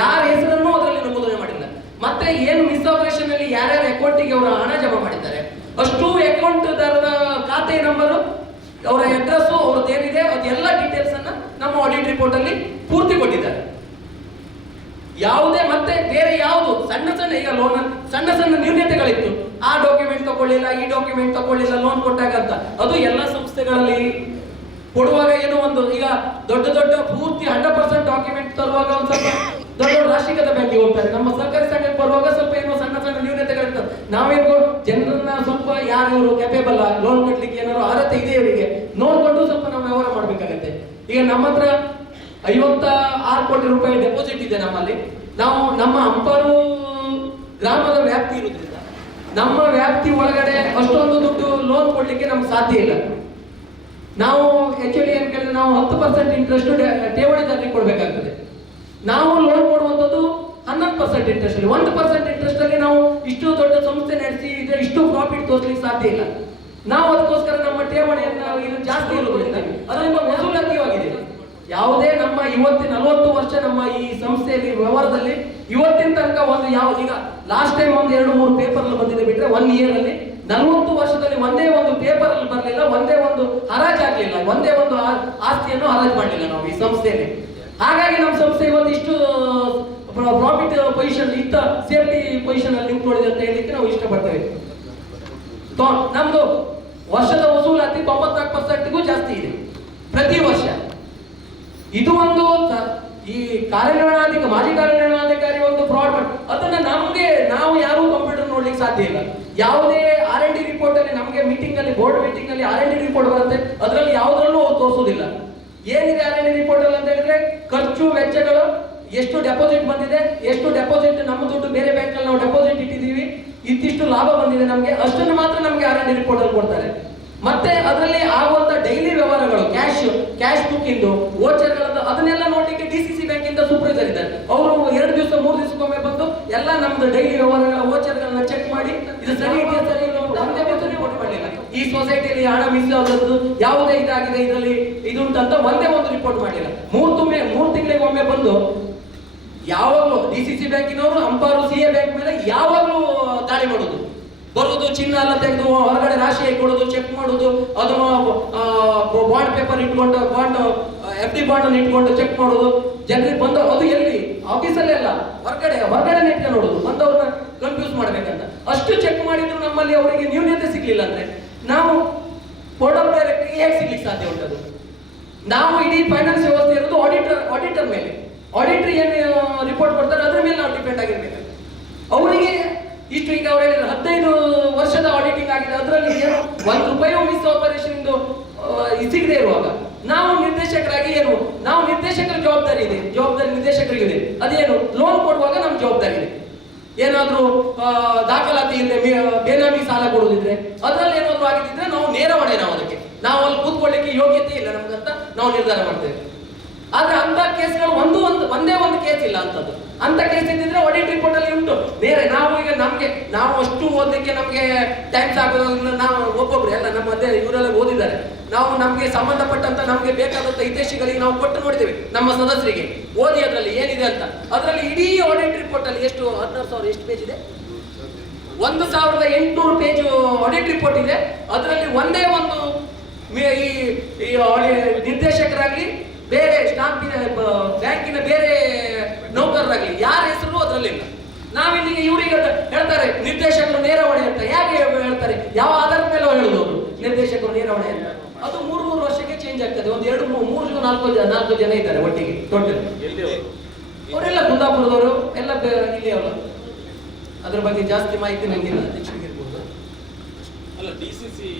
ಯಾರ ಹೆಸರನ್ನು ಅದರಲ್ಲಿ ನಮೂದನೆ ಮಾಡಿಲ್ಲ. ಮತ್ತೆ ಏನು ಮಿಸ್ ಆಪರೇಷನ್ ಅಲ್ಲಿ ಯಾರ್ಯಾರ ಅಕೌಂಟಿಗೆ ಅವರ ಹಣ ಜಮಾ ಮಾಡಿದ್ದಾರೆ ಅಷ್ಟು ಅಕೌಂಟ್ ದಾರರ ಖಾತೆ ನಂಬರು, ಅವರ ಅಡ್ರೆಸ್, ಅವ್ರದ್ದು ಏನಿದೆ ಅದೆಲ್ಲ ಡೀಟೇಲ್ಸ್ ಅನ್ನ ನಮ್ಮ ಆಡಿಟ್ ರಿಪೋರ್ಟ್ ಅಲ್ಲಿ ಪೂರ್ತಿ ಕೊಟ್ಟಿದ್ದಾರೆ. ಯಾವುದೇ ಮತ್ತೆ ಬೇರೆ ಯಾವುದು ಸಣ್ಣ ಈಗ ಲೋನ್ ಸಣ್ಣ ನ್ಯೂನತೆಗಳಿತ್ತು, ಆ ಡಾಕ್ಯುಮೆಂಟ್ ತಗೊಳ್ಳಿಲ್ಲ, ಈ ಡಾಕ್ಯುಮೆಂಟ್ ತಗೊಳ್ಳಿಲ್ಲ ಲೋನ್ ಕೊಟ್ಟಾಗ ಅಂತ, ಅದು ಎಲ್ಲ ಸಂಸ್ಥೆಗಳಲ್ಲಿ ಕೊಡುವಾಗ ಏನೋ ಒಂದು ಈಗ ದೊಡ್ಡ ಪೂರ್ತಿ 100% ಡಾಕ್ಯುಮೆಂಟ್ ತರುವಾಗ ಒಂದು ಸ್ವಲ್ಪ ದೊಡ್ಡ ರಾಷ್ಟ್ರೀಕೃತ ಬ್ಯಾಂಕಿಗೆ ಹೋಗ್ತಾರೆ. ನಮ್ಮ ಸರ್ಕಾರಿ ಸಂಘಕ್ಕೆ ಬರುವಾಗ ಸ್ವಲ್ಪ ಏನೋ ಸಣ್ಣ ನ್ಯೂನತೆಗಳಿರ್ತದೆ. ನಾವೇನು ಜನರನ್ನ ಸ್ವಲ್ಪ ಯಾರು ಇವರು ಕೆಪೇಬಲ್ ಲೋನ್ ಕಟ್ಟಲಿಕ್ಕೆ ಏನಾದ್ರು ಅರ್ಹತೆ ಇದೆ ಇವರಿಗೆ ನೋಡ್ಕೊಂಡು ಸ್ವಲ್ಪ ನಾವು ವ್ಯವಹಾರ ಮಾಡ್ಬೇಕಾಗತ್ತೆ. ಈಗ ನಮ್ಮ ಹತ್ರ 56 ಕೋಟಿ ರೂಪಾಯಿ ಡೆಪಾಸಿಟ್ ಇದೆ ನಮ್ಮಲ್ಲಿ. ನಾವು ನಮ್ಮ ಅಂಪಾರು ಗ್ರಾಮದ ವ್ಯಾಪ್ತಿ ಇರುವುದರಿಂದ ನಮ್ಮ ವ್ಯಾಪ್ತಿ ಒಳಗಡೆ ಅಷ್ಟೊಂದು ದುಡ್ಡು ಲೋನ್ ಕೊಡ್ಲಿಕ್ಕೆ ನಮ್ಗೆ ಸಾಧ್ಯ ಇಲ್ಲ. ನಾವು ಆಕ್ಚುಲಿ ಏನ್ ಕೇಳಿದ್ರೆ ನಾವು 10% ಇಂಟ್ರೆಸ್ಟ್ ಠೇವಣಿದಾರರಿಗೆ ಕೊಡ್ಬೇಕಾಗ್ತದೆ. ನಾವು ಲೋನ್ ಕೊಡುವಂಥದ್ದು 11% ಇಂಟ್ರೆಸ್ಟ್ ಅಲ್ಲಿ, 1% ಇಂಟ್ರೆಸ್ಟ್ ಅಲ್ಲಿ ನಾವು ಇಷ್ಟು ದೊಡ್ಡ ಸಂಸ್ಥೆ ನಡೆಸಿ ಇಷ್ಟು ಪ್ರಾಫಿಟ್ ತೋರಿಸಲಿಕ್ಕೆ ಸಾಧ್ಯ ಇಲ್ಲ. ನಾವು ಅದಕ್ಕೋಸ್ಕರ ನಮ್ಮ ಠೇವಣಿಯನ್ನ ಇದು ಜಾಸ್ತಿ ಇರುವುದರಿಂದ ಅದರಿಂದ ವಸೂಲಾತಿಯಾಗಿದೆ. ಯಾವುದೇ ನಮ್ಮ 40 ವರ್ಷ ನಮ್ಮ ಈ ಸಂಸ್ಥೆಯಲ್ಲಿ ವ್ಯವಹಾರದಲ್ಲಿ ಇವತ್ತಿನ ತನಕ ಒಂದು ಈಗ ಲಾಸ್ಟ್ ಟೈಮ್ ಒಂದು 2-3 ಪೇಪರ್ ಬಂದಿದೆ ಬಿಟ್ರೆ 1 ಇಯರ್ ಅಲ್ಲಿ 40 ವರ್ಷದಲ್ಲಿ ಒಂದೇ ಒಂದು ಪೇಪರ್ ಅಲ್ಲಿ ಬರಲಿಲ್ಲ, ಒಂದೇ ಒಂದು ಹರಾಜು ಆಗ್ಲಿಲ್ಲ, ಒಂದೇ ಒಂದು ಆಸ್ತಿಯನ್ನು ಹರಾಜು ಮಾಡಲಿಲ್ಲ ನಾವು ಈ ಸಂಸ್ಥೆಯಲ್ಲಿ. ಹಾಗಾಗಿ ನಮ್ಮ ಸಂಸ್ಥೆ ಇವತ್ತು ಇಷ್ಟು ಪ್ರಾಫಿಟ್ ಪೊಸಿಷನ್ ಇತ್ತ ಸೇಫ್ಟಿ ಪೊಸಿಷನ್ ಅಲ್ಲಿ ನಿಂತ್ಕೊಂಡಿದೆ ಅಂತ ಹೇಳಿಕ್ಕೆ ನಾವು ಇಷ್ಟಪಡ್ತೇವೆ. ನಮ್ದು ವರ್ಷದ ವಸೂಲಾತಿ 94%ಗೂ ಜಾಸ್ತಿ ಇದೆ ಪ್ರತಿ ವರ್ಷ. ಇದು ಒಂದು ಈ ಮಾಜಿ ಕಾರ್ಯನಿರ್ವಹಣಾಧಿಕಾರಿ ಒಂದು ಫ್ರಾಡ್ ಮಾಡಿ ಅದನ್ನ ನಾವು ಯಾರು ಕಂಪ್ಯೂಟರ್ ನೋಡ್ಲಿಕ್ಕೆ ಸಾಧ್ಯ ಇಲ್ಲ. ಯಾವುದೇ R&D ರಿಪೋರ್ಟ್ ಅಲ್ಲಿ ನಮಗೆ ಮೀಟಿಂಗ್ ಅಲ್ಲಿ ಬೋರ್ಡ್ ಮೀಟಿಂಗ್ ಅಲ್ಲಿ R&D ರಿಪೋರ್ಟ್ ಬರುತ್ತೆ, ಅದರಲ್ಲಿ ಯಾವುದರಲ್ಲೂ ತೋರಿಸುವುದಿಲ್ಲ. ಏನಿದೆ R&D ರಿಪೋರ್ಟ್ ಅಲ್ಲಿ ಅಂತ ಹೇಳಿದ್ರೆ ಖರ್ಚು ವೆಚ್ಚಗಳು, ಎಷ್ಟು ಡೆಪಾಸಿಟ್ ಬಂದಿದೆ, ಎಷ್ಟು ಡೆಪಾಸಿಟ್ ನಮ್ಮ ದುಡ್ಡು ಬೇರೆ ಬ್ಯಾಂಕ್ ಅಲ್ಲಿ ನಾವು ಡೆಪಾಸಿಟ್ ಇಟ್ಟಿದ್ದೀವಿ, ಇಂತಿಷ್ಟು ಲಾಭ ಬಂದಿದೆ ನಮಗೆ, ಅಷ್ಟನ್ನು ಮಾತ್ರ ನಮಗೆ R&D ರಿಪೋರ್ಟ್ ಅಲ್ಲಿ ಕೊಡ್ತಾರೆ. ಮತ್ತೆ ಅದರಲ್ಲಿ ಆಗುವಂತ ಡೈಲಿ ವ್ಯವಹಾರಗಳು, ಕ್ಯಾಶ್ ಬುಕ್ ಇಂದು ವೋಚರ್ಗಳದ್ದು ಅದನ್ನೆಲ್ಲ ನೋಡ್ಲಿಕ್ಕೆ DCC ಬ್ಯಾಂಕ್ ಇಂದ ಸೂಪರ್ವೈಸರ್ ಇದ್ದಾರೆ. ಅವರು 2 ದಿವಸ 3 ದಿವಸಕ್ಕೊಮ್ಮೆ ಬಂದು ಎಲ್ಲ ನಮ್ದು ಡೈಲಿ ವ್ಯವಹಾರಗಳ ವೋಚರ್ಗಳನ್ನ ಚೆಕ್ ಮಾಡಿ ಇದು ಸರಿ ಇದೆಯಾ ಸರಿ ಇಲ್ಲ ಒಂದೇ ದಿವಸ ರಿಪೋರ್ಟ್ ಮಾಡಲಿಲ್ಲ. ಈ ಸೊಸೈಟಿಯಲ್ಲಿ ಹಣ ಮಿಸ್ ಆದದ್ದು ಯಾವುದೇ ಇದಾಗಿದೆ ಇದರಲ್ಲಿ ಇದುಂಟಂತ ಒಂದೇ ಒಂದು ರಿಪೋರ್ಟ್ ಮಾಡಲಿಲ್ಲ. 3 ತಿಂಗಳಿಗೊಮ್ಮೆ ಬಂದು ಯಾವಾಗಲೂ DCC ಬ್ಯಾಂಕಿನವರು ಅಂಪಾರು CA ಬ್ಯಾಂಕ್ ಮೇಲೆ ಯಾವಾಗಲೂ ದಾಳಿ ಮಾಡೋದು, ಬರುವುದು, ಚಿನ್ನ ಎಲ್ಲ ತೆಗೆದು ಹೊರಗಡೆ ರಾಶಿ ಕೊಡೋದು, ಚೆಕ್ ಮಾಡೋದು, ಅದನ್ನು ಬಾಂಡ್ ಪೇಪರ್ ಇಟ್ಕೊಂಡು FD ಬಾಂಡ್ ಅನ್ನು ಇಟ್ಕೊಂಡು ಚೆಕ್ ಮಾಡೋದು, ಜನರಿಗೆ ಬಂದು ಅದು ಎಲ್ಲಿ ಆಫೀಸಲ್ಲೇ ಅಲ್ಲ ಹೊರಗಡೆ ನೆಟ್ಗೆ ನೋಡೋದು, ಬಂದವ್ರನ್ನ ಕನ್ಫ್ಯೂಸ್ ಮಾಡ್ಬೇಕಂತ. ಅಷ್ಟು ಚೆಕ್ ಮಾಡಿದ್ರು ನಮ್ಮಲ್ಲಿ ಅವರಿಗೆ ನ್ಯೂನತೆ ಸಿಗ್ಲಿಲ್ಲ ಅಂದ್ರೆ ನಾವು ಬೋರ್ಡ್ ಆಫ್ ಡೈರೆಕ್ಟರ್ ಹೇಗೆ ಸಿಗ್ಲಿಕ್ಕೆ ಸಾಧ್ಯ ಉಂಟದು? ನಾವು ಇಡೀ ಫೈನಾನ್ಸ್ ವ್ಯವಸ್ಥೆ ಇರೋದು ಆಡಿಟರ್ ಮೇಲೆ. ಆಡಿಟರ್ ಏನು ರಿಪೋರ್ಟ್ ಕೊಡ್ತಾರೆ ಅದ್ರ ಮೇಲೆ ನಾವು ಡಿಪೆಂಡ್ ಆಗಿರ್ಬೇಕು. ಅವರಿಗೆ ಇಷ್ಟು ಈಗ ಅವ್ರು ಹೇಳಿದ್ರೆ 15 ವರ್ಷದ ಆಡಿಟಿಂಗ್ ಆಗಿದೆ, ಅದರಲ್ಲಿ ಏನು 1 ರೂಪಾಯಿ ಮಿಸ್ ಆಪರೇಷನ್ ಸಿಗದೆ ಇರುವಾಗ ನಾವು ನಿರ್ದೇಶಕರಾಗಿ ನಾವು ನಿರ್ದೇಶಕರ ಜವಾಬ್ದಾರಿ ನಿರ್ದೇಶಕರಿಗೆ ಇದೆ. ಅದೇನು ಲೋನ್ ಕೊಡುವಾಗ ನಮ್ಮ ಜವಾಬ್ದಾರಿ ಇದೆ. ಏನಾದ್ರೂ ದಾಖಲಾತಿ ಇಲ್ಲದೆ ಬೇನಾಮಿ ಸಾಲ ಕೊಡುದಿದ್ರೆ ಅದ್ರಲ್ಲಿ ಏನಾದ್ರು ಆಗಿದ್ರೆ ನಾವು ನೇರ ಹೊಣೆ, ನಾವು ಅದಕ್ಕೆ ನಾವು ಅಲ್ಲಿ ಕೂತ್ಕೊಳ್ಳಿಕ್ಕೆ ಯೋಗ್ಯತೆ ಇಲ್ಲ ನಮ್ಗಂತ ನಾವು ನಿರ್ಧಾರ ಮಾಡ್ತೇವೆ. ಆದ್ರೆ ಅಂತ ಕೇಸ್ಗಳು ಒಂದೇ ಒಂದು ಕೇಸ್ ಇಲ್ಲ ಅಂತದ್ದು. ಅಂತ ಕೇಸ್ ಇದ್ದಿದ್ರೆ ಆಡಿಟ್ ರಿಪೋರ್ಟ್ ಅಲ್ಲಿ ಉಂಟು ನೇರ. ನಾವು ಈಗ ನಾವು ಅಷ್ಟು ಓದಲಿಕ್ಕೆ ನಮ್ಗೆ ಟೈಮ್ ಸಾಕೋದ್ರಿಂದ ನಾವು ಒಬ್ಬೊಬ್ರು ಎಲ್ಲ ನಮ್ಮ ಅದೇ ಇವರೆಲ್ಲ ಓದಿದ್ದಾರೆ. ನಾವು ನಮ್ಗೆ ಸಂಬಂಧಪಟ್ಟಂತ ನಮ್ಗೆ ಬೇಕಾದಂತ ಹಿತೈಷಿಗಳಿಗೆ ನಾವು ಕೊಟ್ಟು ನೋಡಿದ್ದೇವೆ, ನಮ್ಮ ಸದಸ್ಯರಿಗೆ ಓದಿ ಅದ್ರಲ್ಲಿ ಏನಿದೆ ಅಂತ. ಅದರಲ್ಲಿ ಇಡೀ ಆಡಿಟ್ ರಿಪೋರ್ಟ್ ಅಲ್ಲಿ ಎಷ್ಟು 16,000 ಎಷ್ಟು ಪೇಜ್ ಇದೆ? 1,800 ಪೇಜ್ ಆಡಿಟ್ ರಿಪೋರ್ಟ್ ಇದೆ. ಅದರಲ್ಲಿ ಒಂದೇ ಒಂದು ಈ ನಿರ್ದೇಶಕರಾಗ್ಲಿ ಬೇರೆ ಸ್ಟಾಂಪಿನ ಬ್ಯಾಂಕಿನ ಬೇರೆ ನೌಕರರಾಗ್ಲಿ ಯಾರ ಹೆಸರು ಅದರಲ್ಲಿಲ್ಲ. ನಾವಿಲ್ಲಿಗೆ ಇವರಿಗೆ ಹೇಳ್ತಾರೆ ನಿರ್ದೇಶಕರು ನೇರ ಹೊಣೆ ಅಂತ. ಯಾಕೆ ಹೇಳ್ತಾರೆ? ಯಾವ ಆಧಾರದ ಮೇಲೆ ಹೇಳುದು ಅವರು ನಿರ್ದೇಶಕರು ನೇರ ಹೊಣೆ ಅಂತ? ಅದು 3 ವರ್ಷಕ್ಕೆ ಚೇಂಜ್ ಆಗ್ತದೆ. ಒಂದು 4 ಜನ ಇದ್ದಾರೆ ಒಟ್ಟಿಗೆ ಟೋಟಲ್. ಅವರೆಲ್ಲ ಕುಂದಾಪುರದವರು ಎಲ್ಲ ಇಲ್ಲಿ ಅವರು. ಅದ್ರ ಬಗ್ಗೆ ಜಾಸ್ತಿ ಮಾಹಿತಿ ನಂಗಿಲ್ಲ. ಅಲ್ಲ, ಡಿಸಿಸಿ